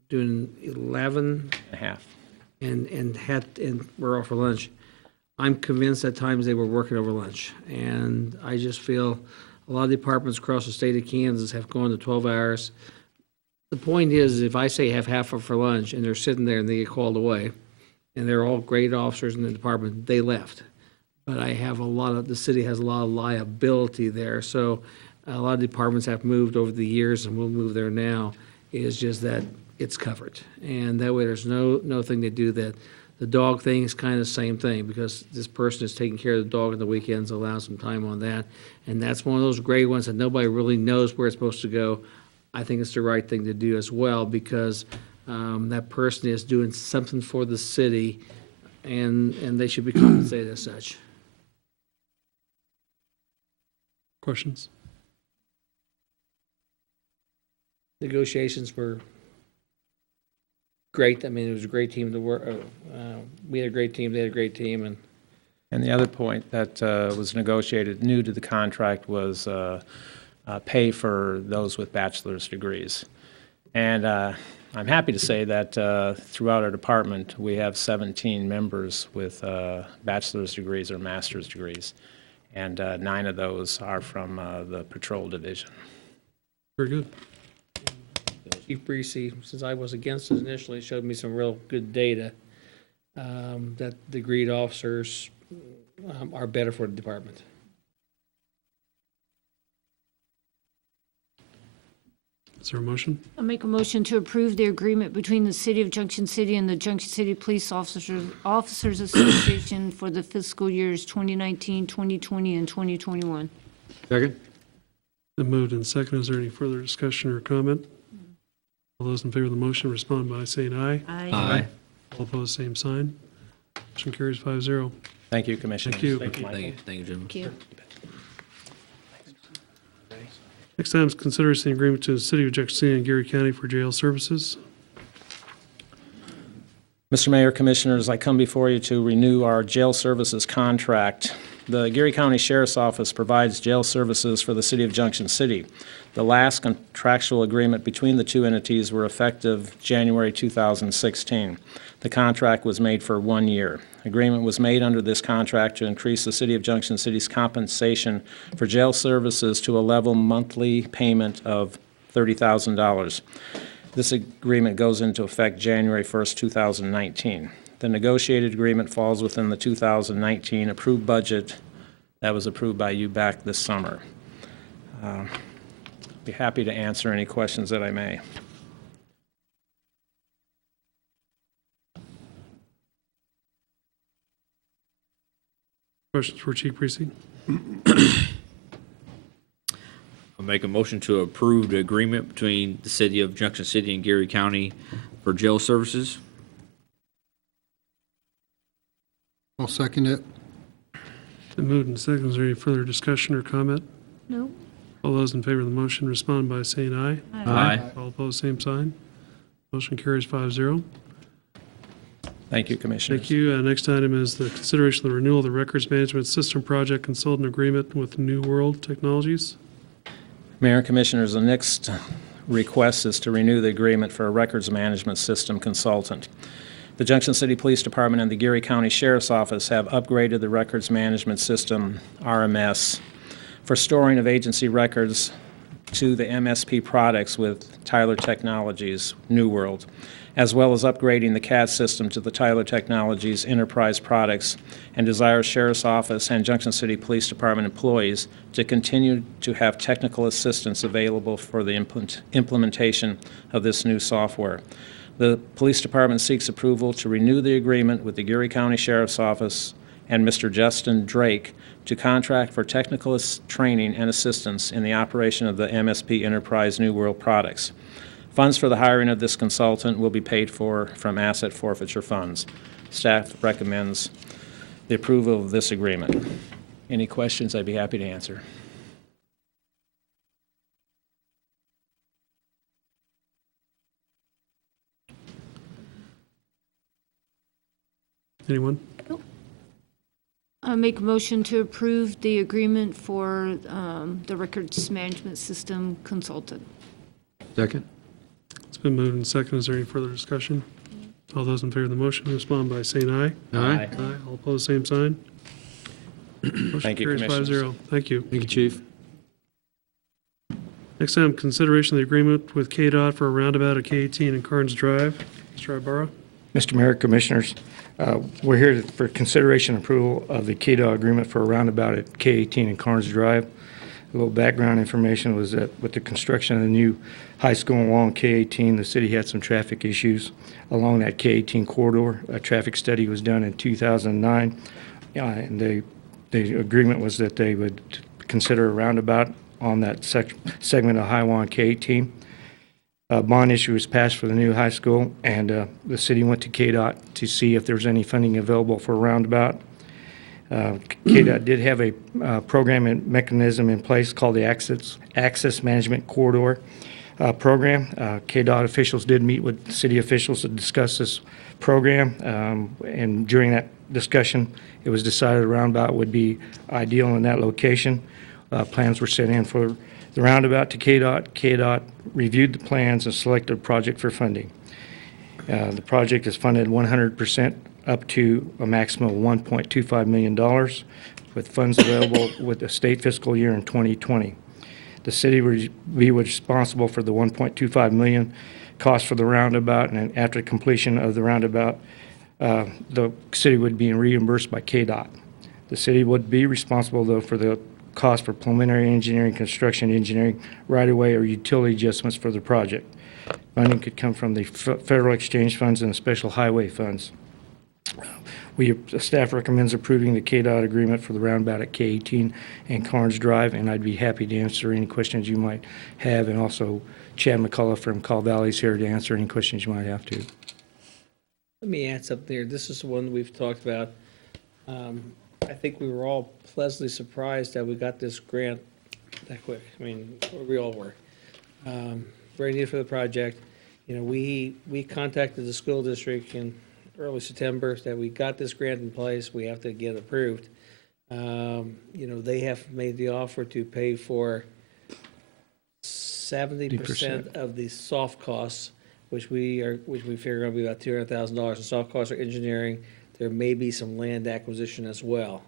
doing 11 And a half. and were off for lunch. I'm convinced at times they were working over lunch. And I just feel a lot of departments across the state of Kansas have gone to 12 hours. The point is, if I say have half for lunch and they're sitting there and they get called away, and they're all great officers in the department, they left. But the city has a lot of liability there. So a lot of departments have moved over the years and will move there now. It's just that it's covered. And that way there's no thing to do that. The dog thing is kind of the same thing, because this person is taking care of the dog on the weekends, allows some time on that. And that's one of those gray ones that nobody really knows where it's supposed to go. I think it's the right thing to do as well, because that person is doing something for the city, and they should be compensated as such. Questions? Negotiations were great. I mean, it was a great team to work. We had a great team, they had a great team, And the other point that was negotiated new to the contract was pay for those with bachelor's degrees. And I'm happy to say that throughout our department, we have 17 members with bachelor's degrees or master's degrees, and 9 of those are from the patrol division. Very good. Chief Breesy, since I was against it initially, showed me some real good data that degreed officers are better for the department. Is there a motion? I'll make a motion to approve the agreement between the City of Junction City and the Junction City Police Officers Association for the fiscal years 2019, 2020, and 2021. Second. Been moved and seconded. Is there any further discussion or comment? All those in favor of the motion respond by saying aye. Aye. All opposed, same sign. Motion carries 5-0. Thank you, Commissioner. Thank you. Thank you, Jim. Thank you. Next item is consideration of the agreement to the City of Junction City and Geary County for jail services. Mr. Mayor, Commissioners, I come before you to renew our jail services contract. The Geary County Sheriff's Office provides jail services for the City of Junction City. The last contractual agreement between the two entities were effective January 2016. The contract was made for 1 year. Agreement was made under this contract to increase the City of Junction City's compensation for jail services to a level monthly payment of $30,000. This agreement goes into effect January 1st, 2019. The negotiated agreement falls within the 2019 approved budget that was approved by you back this summer. Be happy to answer any questions that I may. Questions for Chief Precinct? I'll make a motion to approve the agreement between the city of Junction City and Geary County for jail services. I'll second it. Been moved and seconded. Is there any further discussion or comment? No. All those in favor of the motion respond by saying aye. Aye. All opposed, same sign. Motion carries 5-0. Thank you, Commissioners. Thank you. Next item is the consideration of the renewal of the Records Management System Project Consultant Agreement with New World Technologies. Mayor and Commissioners, the next request is to renew the agreement for a records management system consultant. The Junction City Police Department and the Geary County Sheriff's Office have upgraded the records management system, RMS, for storing of agency records to the MSP products with Tyler Technologies, New World, as well as upgrading the CAD system to the Tyler Technologies enterprise products, and desires Sheriff's Office and Junction City Police Department employees to continue to have technical assistance available for the implementation of this new software. The Police Department seeks approval to renew the agreement with the Geary County Sheriff's Office and Mr. Justin Drake to contract for technical training and assistance in the operation of the MSP Enterprise New World products. Funds for the hiring of this consultant will be paid for from asset forfeiture funds. Staff recommends the approval of this agreement. Any questions, I'd be happy to answer. Anyone? I make a motion to approve the agreement for the Records Management System consultant. Second? It's been moved and seconded. Is there any further discussion? All those in favor of the motion respond by saying aye. Aye. Aye. All opposed, same sign. Motion Thank you, carries Commissioners. 5-0. Thank you. Thank you, Chief. Next item, consideration of the agreement with KDOT for a roundabout at K-18 and Carnes Drive. Mr. Ibarra? Mr. Mayor, Commissioners, we're here for consideration and approval of the KDOT agreement for a roundabout at K-18 and Carnes Drive. A little background information was that with the construction of the new high school along K-18, the city had some traffic issues along that K-18 corridor. A traffic study was done in 2009, and the agreement was that they would consider a roundabout on that segment of Highway K-18. A bond issue was passed for the new high school, and the city went to KDOT to see if there was any funding available for a roundabout. KDOT did have a program and mechanism in place called the Access Management Corridor program. KDOT officials did meet with city officials to discuss this program, and during that discussion, it was decided a roundabout would be ideal in that location. Plans were sent in for the roundabout to KDOT. KDOT reviewed the plans and selected a project for funding. The project is funded 100% up to a maximum of $1.25 million, with funds available with the state fiscal year in 2020. The city will be responsible for the $1.25 million cost for the roundabout, and after completion of the roundabout, the city would be reimbursed by KDOT. The city would be responsible, though, for the cost for preliminary engineering, construction engineering, right-of-way, or utility adjustments for the project. Funding could come from the federal exchange funds and the special highway funds. The staff recommends approving the KDOT agreement for the roundabout at K-18 and Carnes Drive, and I'd be happy to answer any questions you might have, and also Chad McCullough from Call Valley is here to answer any questions you might have to. Let me add something there. This is the one we've talked about. I think we were all pleasantly surprised that we got this grant that quick. I mean, we all were. Very neat for the project. You know, we contacted the school district in early September that we got this grant in place. We have to get approved. You know, they have made the offer to pay for 70% of the soft costs, which we figure will be about $200,000. The soft costs are engineering. There may be some land acquisition as well.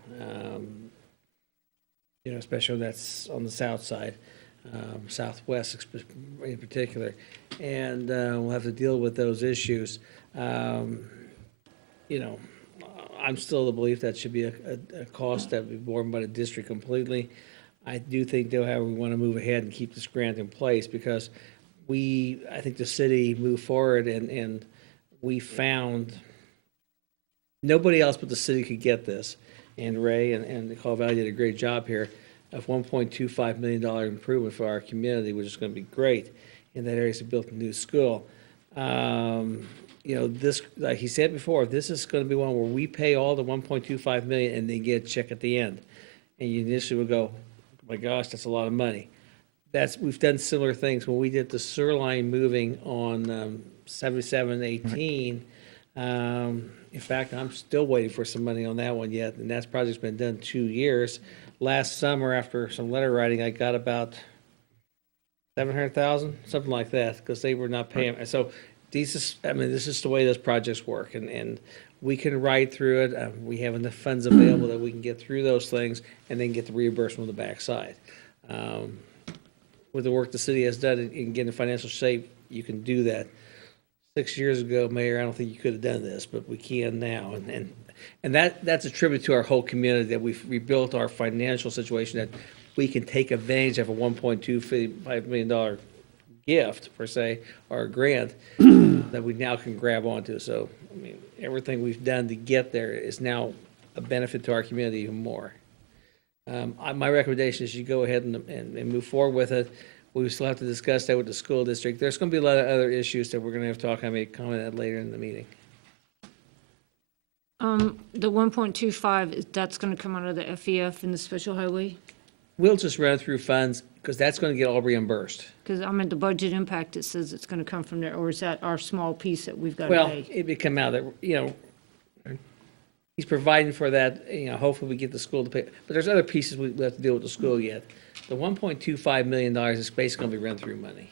You know, especially when that's on the south side. Southwest in particular, and we'll have to deal with those issues. You know, I'm still of the belief that should be a cost that would be borne by the district completely. I do think, though, however, we want to move ahead and keep this grant in place because I think the city moved forward and we found nobody else but the city could get this. And Ray and the Call Valley did a great job here of $1.25 million improvement for our community, which is going to be great in that area to build a new school. You know, this, like he said before, this is going to be one where we pay all the 1.25 million and then get a check at the end. And you initially would go, oh my gosh, that's a lot of money. We've done similar things when we did the sewer line moving on 7718. In fact, I'm still waiting for some money on that one yet, and that project's been done 2 years. Last summer, after some letter writing, I got about 700,000, something like that, because they were not paying. So this is the way those projects work, and we can ride through it. We have enough funds available that we can get through those things and then get the reimbursement on the backside. With the work the city has done in getting financial shape, you can do that. 6 years ago, Mayor, I don't think you could have done this, but we can now. And that's a tribute to our whole community that we've rebuilt our financial situation, that we can take advantage of a $1.25 million gift, per se, or a grant that we now can grab onto. So, I mean, everything we've done to get there is now a benefit to our community even more. My recommendation is you go ahead and move forward with it. We still have to discuss that with the school district. There's going to be a lot of other issues that we're going to have to talk. I may comment on later in the meeting. The 1.25, that's going to come out of the FEF and the special highway? We'll just run through funds because that's going to get all reimbursed. Because I'm at the budget impact, it says it's going to come from there, or is that our small piece that we've got to Well, pay? it would come out that, you know, he's providing for that, you know, hopefully we get the school to pay. But there's other pieces we have to deal with the school yet. The $1.25 million is basically going to be run through money.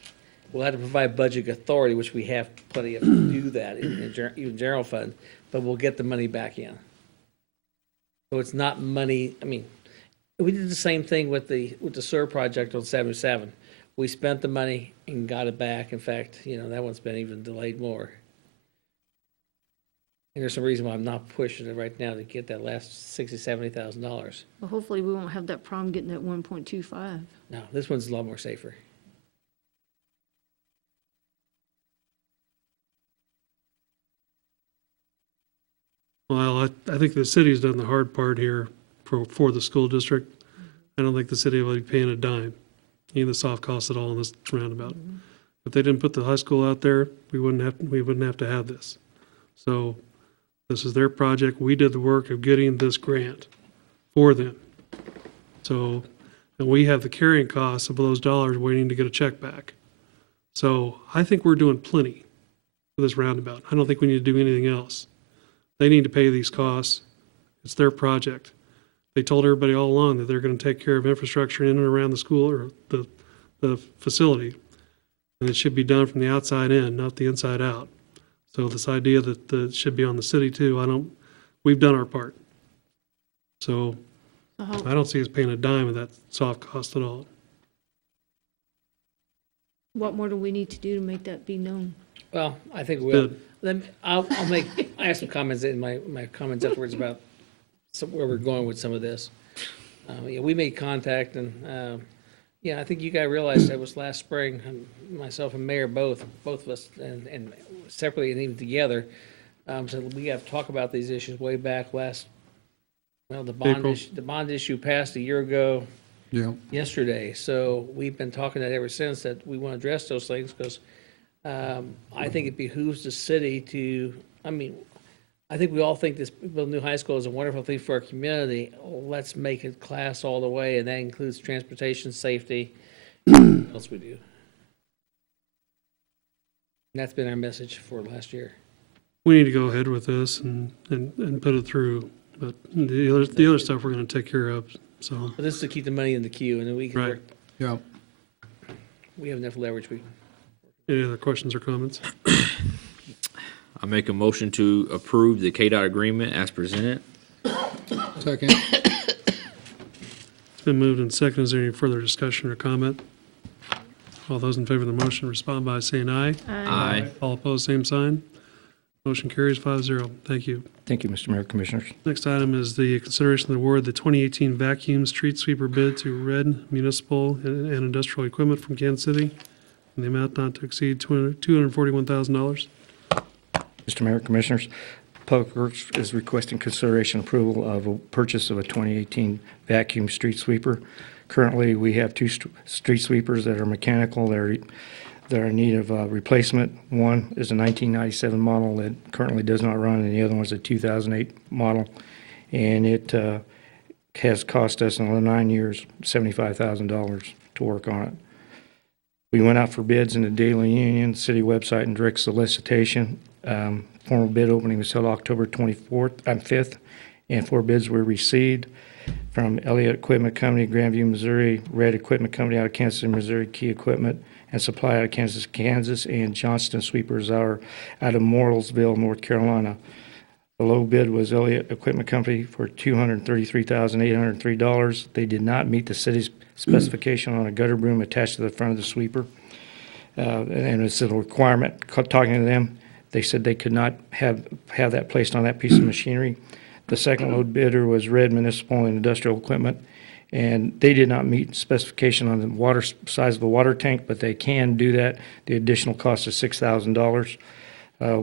We'll have to provide budget authority, which we have plenty of to do that in even general fund, but we'll get the money back in. So it's not money, I mean, we did the same thing with the sewer project on 77. We spent the money and got it back. In fact, you know, that one's been even delayed more. And there's some reason why I'm not pushing it right now to get that last $70,000. Well, hopefully we won't have that problem getting that 1.25. No, this one's a lot more safer. Well, I think the city's done the hard part here for the school district. I don't think the city will be paying a dime, any of the soft costs at all in this roundabout. If they didn't put the high school out there, we wouldn't have to have this. So this is their project. We did the work of getting this grant for them. So, and we have the carrying costs of those dollars waiting to get a check back. So I think we're doing plenty for this roundabout. I don't think we need to do anything else. They need to pay these costs. It's their project. They told everybody all along that they're going to take care of infrastructure in and around the school or the facility. And it should be done from the outside in, not the inside out. So this idea that it should be on the city too, we've done our part. So I don't see us paying a dime of that soft cost at all. What more do we need to do to make that be known? Well, I think we'll. Good. I have some comments in my comments afterwards about where we're going with some of this. Yeah, we made contact and, yeah, I think you guys realized that was last spring, myself and Mayor, both of us, and separately and even together. So we have to talk about these issues way back the bond issue passed a year ago. Yeah. Yesterday. So we've been talking that ever since, that we want to address those things because I think it behooves the city to, I think we all think this building new high school is a wonderful thing for our community. Let's make it class all the way, and that includes transportation, safety, what else we do. And that's been our message for last year. We need to go ahead with this and put it through. But the other stuff we're going to take care of. So. But this is to keep the money in the queue, and then we can work. Yeah. We have enough leverage. Any other questions or comments? I make a motion to approve the KDOT agreement as presented. Second. It's been moved and seconded. Is there any further discussion or comment? All those in favor of the motion respond by saying aye. Aye. All opposed, same sign. Motion carries 5-0. Thank you. Thank you, Mr. Mayor, Commissioners. Next item is the consideration of the award the 2018 vacuum street sweeper bid to Red Municipal and Industrial Equipment from Kansas City in the amount not to exceed $241,000. Mr. Mayor, Commissioners, Public Works is requesting consideration approval of a purchase of a 2018 vacuum street sweeper. Currently, we have two street sweepers that are mechanical. They're in need of replacement. One is a 1997 model that currently does not run, and the other one is a 2008 model. And it has cost us in 9 years $75,000 to work on it. We went out for bids in the Daily Union, city website, and direct solicitation. Formal bid opening was held October 5th, and 4 bids were received from Elliott Equipment Company, Grandview, Missouri, Red Equipment Company out of Kansas City, Missouri, Key Equipment and Supply out of Kansas, and Johnston Sweepers out of Morrilsville, North Carolina. The low bid was Elliott Equipment Company for $233,803. They did not meet the city's specification on a gutter broom attached to the front of the sweeper. And it's a requirement. Talking to them, they said they could not have that placed on that piece of machinery. The second low bidder was Red Municipal and Industrial Equipment, and they did not meet specification on the water size of the water tank, but they can do that. The additional cost is $6,000.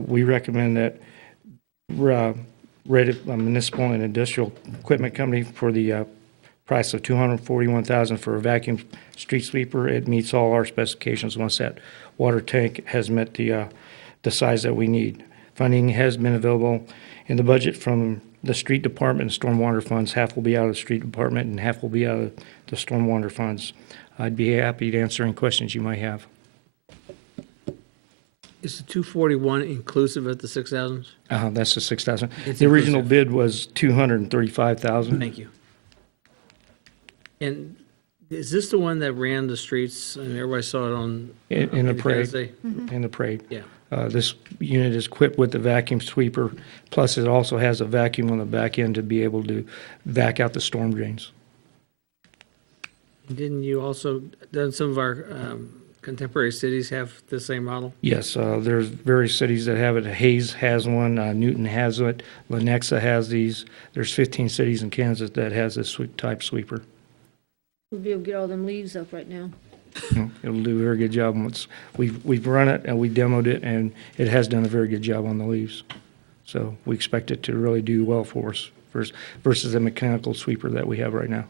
We recommend that Red Municipal and Industrial Equipment Company for the price of $241,000 for a vacuum street sweeper. It meets all our specifications once that water tank has met the size that we need. Funding has been available in the budget from the street department and stormwater funds. Half will be out of the street department and half will be out of the stormwater funds. I'd be happy to answer any questions you might have. Is the 241 inclusive of the 6,000? That's the 6,000. It's The original inclusive. bid was 235,000. Thank you. And is this the one that ran the streets and everybody saw it on? In the parade. Independence Day? In the parade. Yeah. This unit is equipped with the vacuum sweeper, plus it also has a vacuum on the back end to be able to vac out the storm drains. Didn't you also, doesn't some of our contemporary cities have the same model? Yes, there's various cities that have it. Hayes has one, Newton has it, Lenexa has these. There's 15 cities in Kansas that has this type sweeper. We'll be able to get all them leaves up right now. It'll do a very good job. We've run it and we demoed it, and it has done a very good job on the leaves. So we expect it to really do well for us versus the mechanical sweeper that we have right now.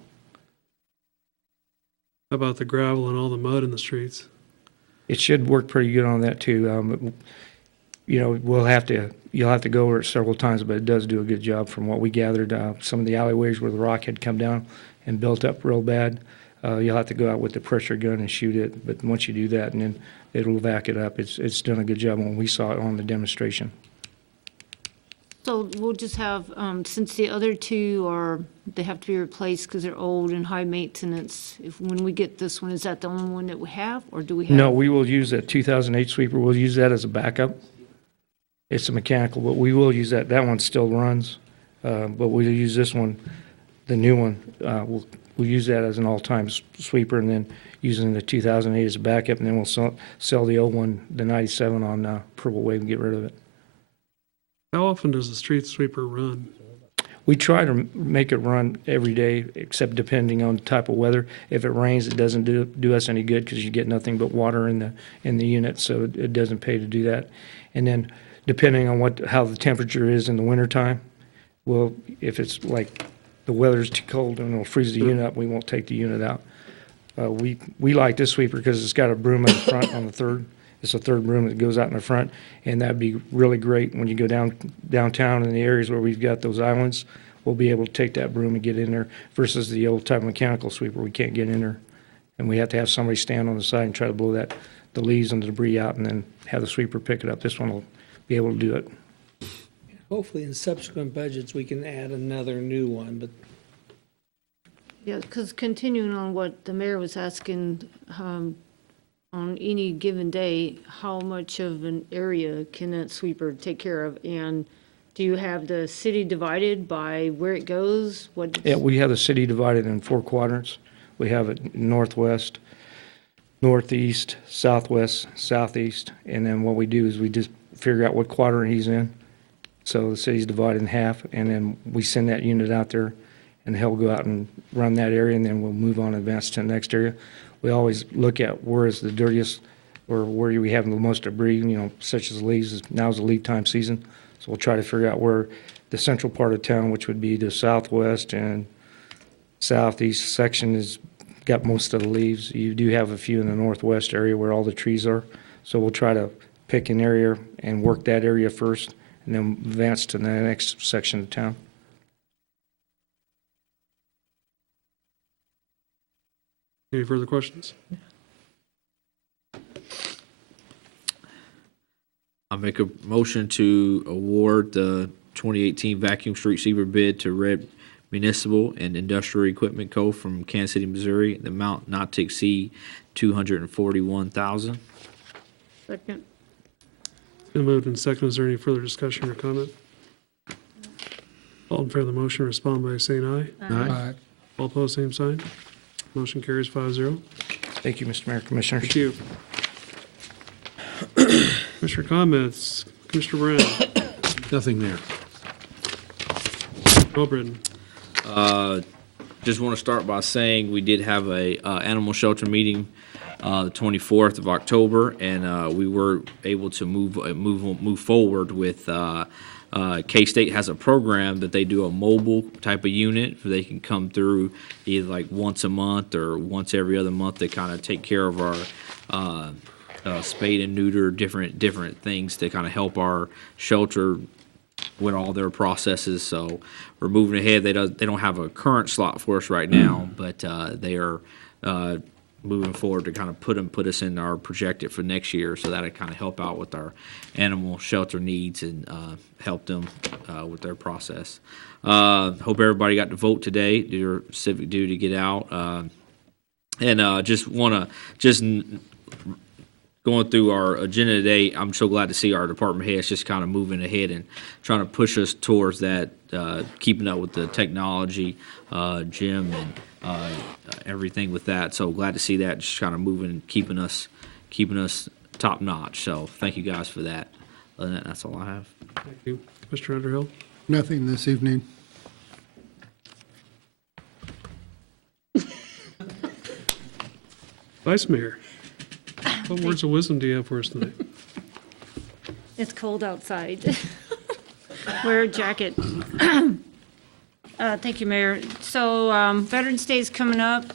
How about the gravel and all the mud in the streets? It should work pretty good on that too. You'll have to go over it several times, but it does do a good job from what we gathered. Some of the alleyways where the rock had come down and built up real bad, you'll have to go out with the pressure gun and shoot it. But once you do that, and then it'll vac it up. It's done a good job when we saw it on the demonstration. So we'll just have, since the other two they have to be replaced because they're old and high maintenance, when we get this one, is that the only one that we have, or do we have? No, we will use that 2008 sweeper. We'll use that as a backup. It's a mechanical, but we will use that. That one still runs, but we'll use this one, the new one. We'll use that as an all-time sweeper, and then using the 2008 as a backup, and then we'll sell the old one, the 97 on Purple Wave, and get rid of it. How often does the street sweeper run? We try to make it run every day, except depending on the type of weather. If it rains, it doesn't do us any good because you get nothing but water in the unit, so it doesn't pay to do that. And then depending on how the temperature is in the wintertime, if it's like the weather's too cold and it'll freeze the unit up, we won't take the unit out. We like this sweeper because it's got a broom in the front on the third. It's a third broom that goes out in the front, and that'd be really great when you go downtown in the areas where we've got those islands. We'll be able to take that broom and get in there versus the old type mechanical sweeper. We can't get in there, and we have to have somebody stand on the side and try to blow the leaves and the debris out, and then have the sweeper pick it up. This one will be able to do it. Hopefully in subsequent budgets, we can add another new one, but Yeah, because continuing on what the mayor was asking, on any given day, how much of an area can that sweeper take care of? And do you have the city divided by where it goes? Yeah, we have the city divided in 4 quadrants. We have it northwest, northeast, southwest, southeast. And then what we do is we just figure out what quadrant he's in. So the city's divided in half, and then we send that unit out there, and he'll go out and run that area, and then we'll move on and advance to the next area. We always look at where is the dirtiest, or where we have the most debris, such as leaves. Now's the leaf time season, so we'll try to figure out where the central part of town, which would be the southwest and southeast section, is got most of the leaves. You do have a few in the northwest area where all the trees are, so we'll try to pick an area and work that area first, and then advance to the next section of town. Any further questions? I'll make a motion to award the 2018 vacuum street sweeper bid to Red Municipal and Industrial Equipment Co. from Kansas City, Missouri, the amount not to exceed $241,000. Second. Been moved and seconded. Is there any further discussion or comment? All in favor of the motion, respond by saying aye. Aye. All opposed, same sign. Motion carries 5-0. Thank you, Mr. Mayor, Commissioners. Thank you. Commissioner comments. Commissioner Brown. Nothing there. Albritton. Just want to start by saying we did have a animal shelter meeting the 24th of October, and we were able to move forward with. K-State has a program that they do a mobile type of unit where they can come through either like once a month or once every other month to kind of take care of our spade and neuter, different things to kind of help our shelter with all their processes. So we're moving ahead. They don't have a current slot for us right now, but they are moving forward to kind of put us in our projected for next year, so that'll kind of help out with our animal shelter needs and help them with their process. Hope everybody got to vote today, do your civic duty, get out. And just want to going through our agenda today, I'm so glad to see our department heads just kind of moving ahead and trying to push us towards that, keeping up with the technology, Jim, and everything with that. So glad to see that just kind of moving and keeping us top notch. So thank you guys for that. Other than that, that's all I have. Thank you. Mr. Underhill. Nothing this evening. Vice Mayor. What words of wisdom do you have for us tonight? It's cold outside. Wear a jacket. Thank you, Mayor. So Veterans Day is coming up,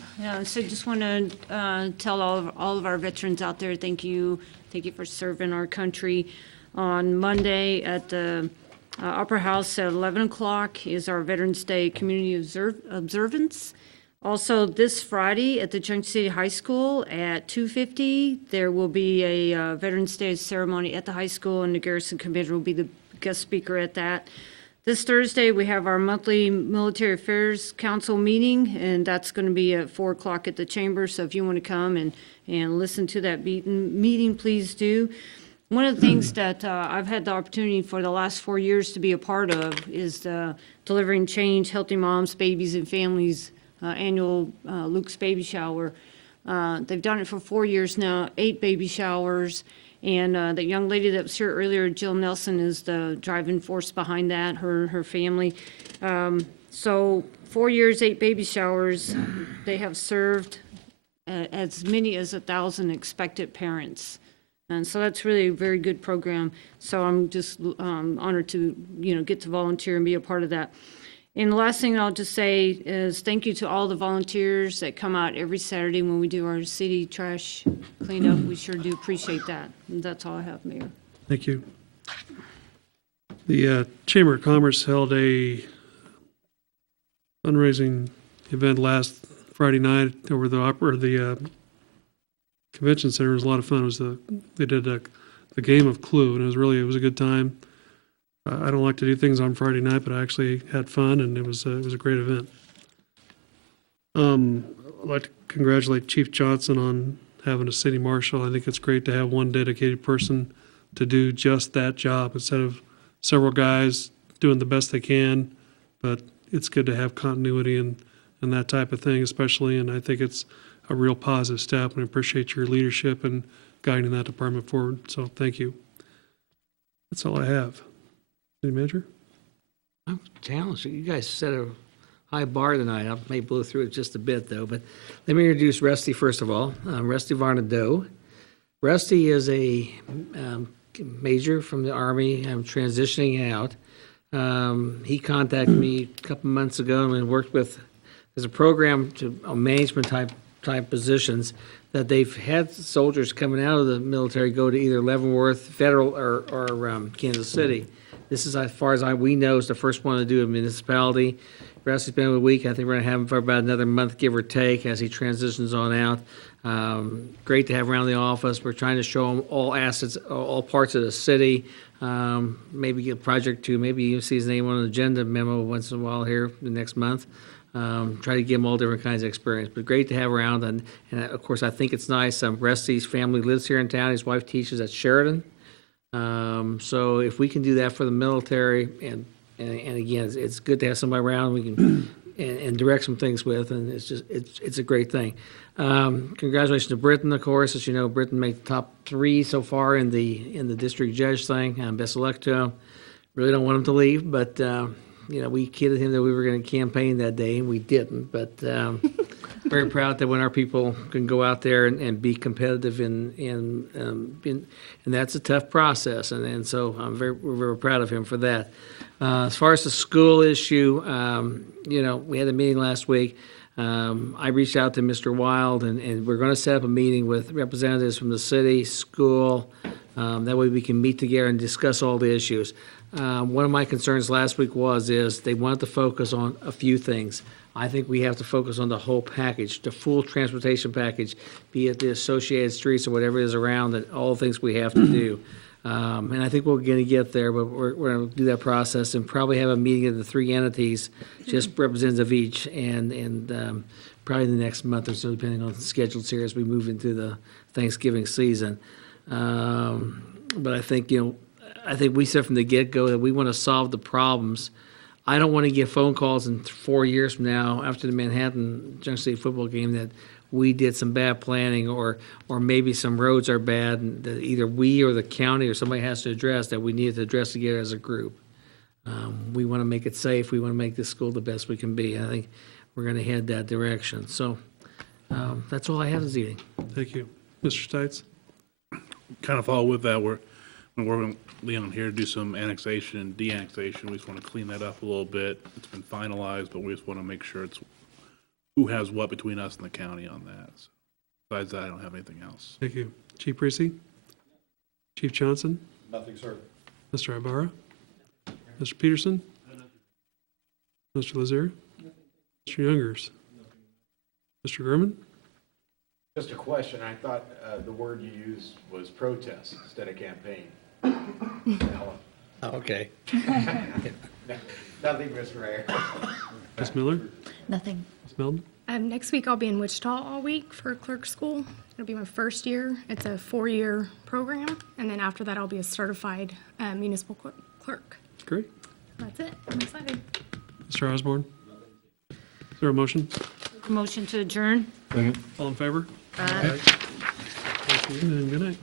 so just want to tell all of our veterans out there, thank you for serving our country. On Monday at the Opera House at 11 o'clock is our Veterans Day community observance. Also, this Friday at the Junction City High School at 2:50, there will be a Veterans Day ceremony at the high school, and the Garrison Commander will be the guest speaker at that. This Thursday, we have our monthly Military Affairs Council meeting, and that's going to be at 4 o'clock at the chamber. So if you want to come and listen to that meeting, please do. One of the things that I've had the opportunity for the last 4 years to be a part of is the Delivering Change, Healthy Moms, Babies, and Families annual Luke's Baby Shower. They've done it for 4 years now, 8 baby showers. And the young lady that was here earlier, Jill Nelson, is the driving force behind that, her family. So 4 years, 8 baby showers. They have served as many as 1,000 expected parents. And so that's really a very good program. So I'm just honored to, get to volunteer and be a part of that. And the last thing I'll just say is thank you to all the volunteers that come out every Saturday when we do our city trash cleanup. We sure do appreciate that. And that's all I have, Mayor. Thank you. The Chamber of Commerce held a fundraising event last Friday night over the convention center. It was a lot of fun. They did the game of Clue, and it was a good time. I don't like to do things on Friday night, but I actually had fun, and it was a great event. I'd like to congratulate Chief Johnson on having a city marshal. I think it's great to have one dedicated person to do just that job instead of several guys doing the best they can. But it's good to have continuity and that type of thing, especially. And I think it's a real positive step, and I appreciate your leadership and guiding that department forward. So thank you. That's all I have. City Manager? I'm challenged. You guys set a high bar tonight. I may blow through it just a bit, though. But let me introduce Rusty first of all. Rusty Varnado. Rusty is a major from the Army. I'm transitioning out. He contacted me a couple months ago and worked with, there's a program to management type positions that they've had soldiers coming out of the military go to either Leavenworth, Federal, or Kansas City. This is, as far as we know, is the first one to do a municipality. Rusty's been a week. I think we're going to have him for about another month, give or take, as he transitions on out. Great to have around the office. We're trying to show him all assets, all parts of the city. Maybe get a project to, maybe you see his name on an agenda memo once in a while here the next month. Try to give him all different kinds of experience, but great to have around. And of course, I think it's nice. Rusty's family lives here in town. His wife teaches at Sheridan. So if we can do that for the military, and again, it's good to have somebody around we can and direct some things with, and it's a great thing. Congratulations to Britton, of course. As you know, Britton made the top 3 so far in the district judge thing. Best of luck to him. Really don't want him to leave, but we kidded him that we were going to campaign that day, and we didn't. But very proud that when our people can go out there and be competitive and that's a tough process, and so we're very proud of him for that. As far as the school issue, we had a meeting last week. I reached out to Mr. Wild, and we're going to set up a meeting with representatives from the city, school. That way we can meet together and discuss all the issues. One of my concerns last week is they wanted to focus on a few things. I think we have to focus on the whole package, the full transportation package, be it the associated streets or whatever is around it, all the things we have to do. And I think we're going to get there, but we're going to do that process and probably have a meeting of the 3 entities, just representatives of each, and probably the next month or so, depending on the schedules here as we move into the Thanksgiving season. But I think, I think we said from the get-go that we want to solve the problems. I don't want to get phone calls in 4 years from now after the Manhattan Junction City football game that we did some bad planning or maybe some roads are bad and that either we or the county or somebody has to address that we need to address together as a group. We want to make it safe. We want to make this school the best we can be. I think we're going to head that direction. So that's all I have this evening. Thank you. Mr. Stites? Kind of follow with that, we're working with Leon here to do some annexation and de-annexation. We just want to clean that up a little bit. It's been finalized, but we just want to make sure it's who has what between us and the county on that. So besides that, I don't have anything else. Thank you. Chief Parisi? Chief Johnson? Nothing, sir. Mr. Ibarra? Mr. Peterson? Mr. Lazier? Mr. Youngers? Mr. Gurman? Just a question. I thought the word you used was protest instead of campaign. Okay. Nothing, Mr. Mayor. Ms. Miller? Nothing. Ms. Melton? Next week, I'll be in Wichita all week for clerk school. It'll be my first year. It's a 4-year program, and then after that, I'll be a certified municipal clerk. Great. That's it. I'm excited. Mr. Osborne? Is there a motion? Motion to adjourn? All in favor? Thank you, and good night.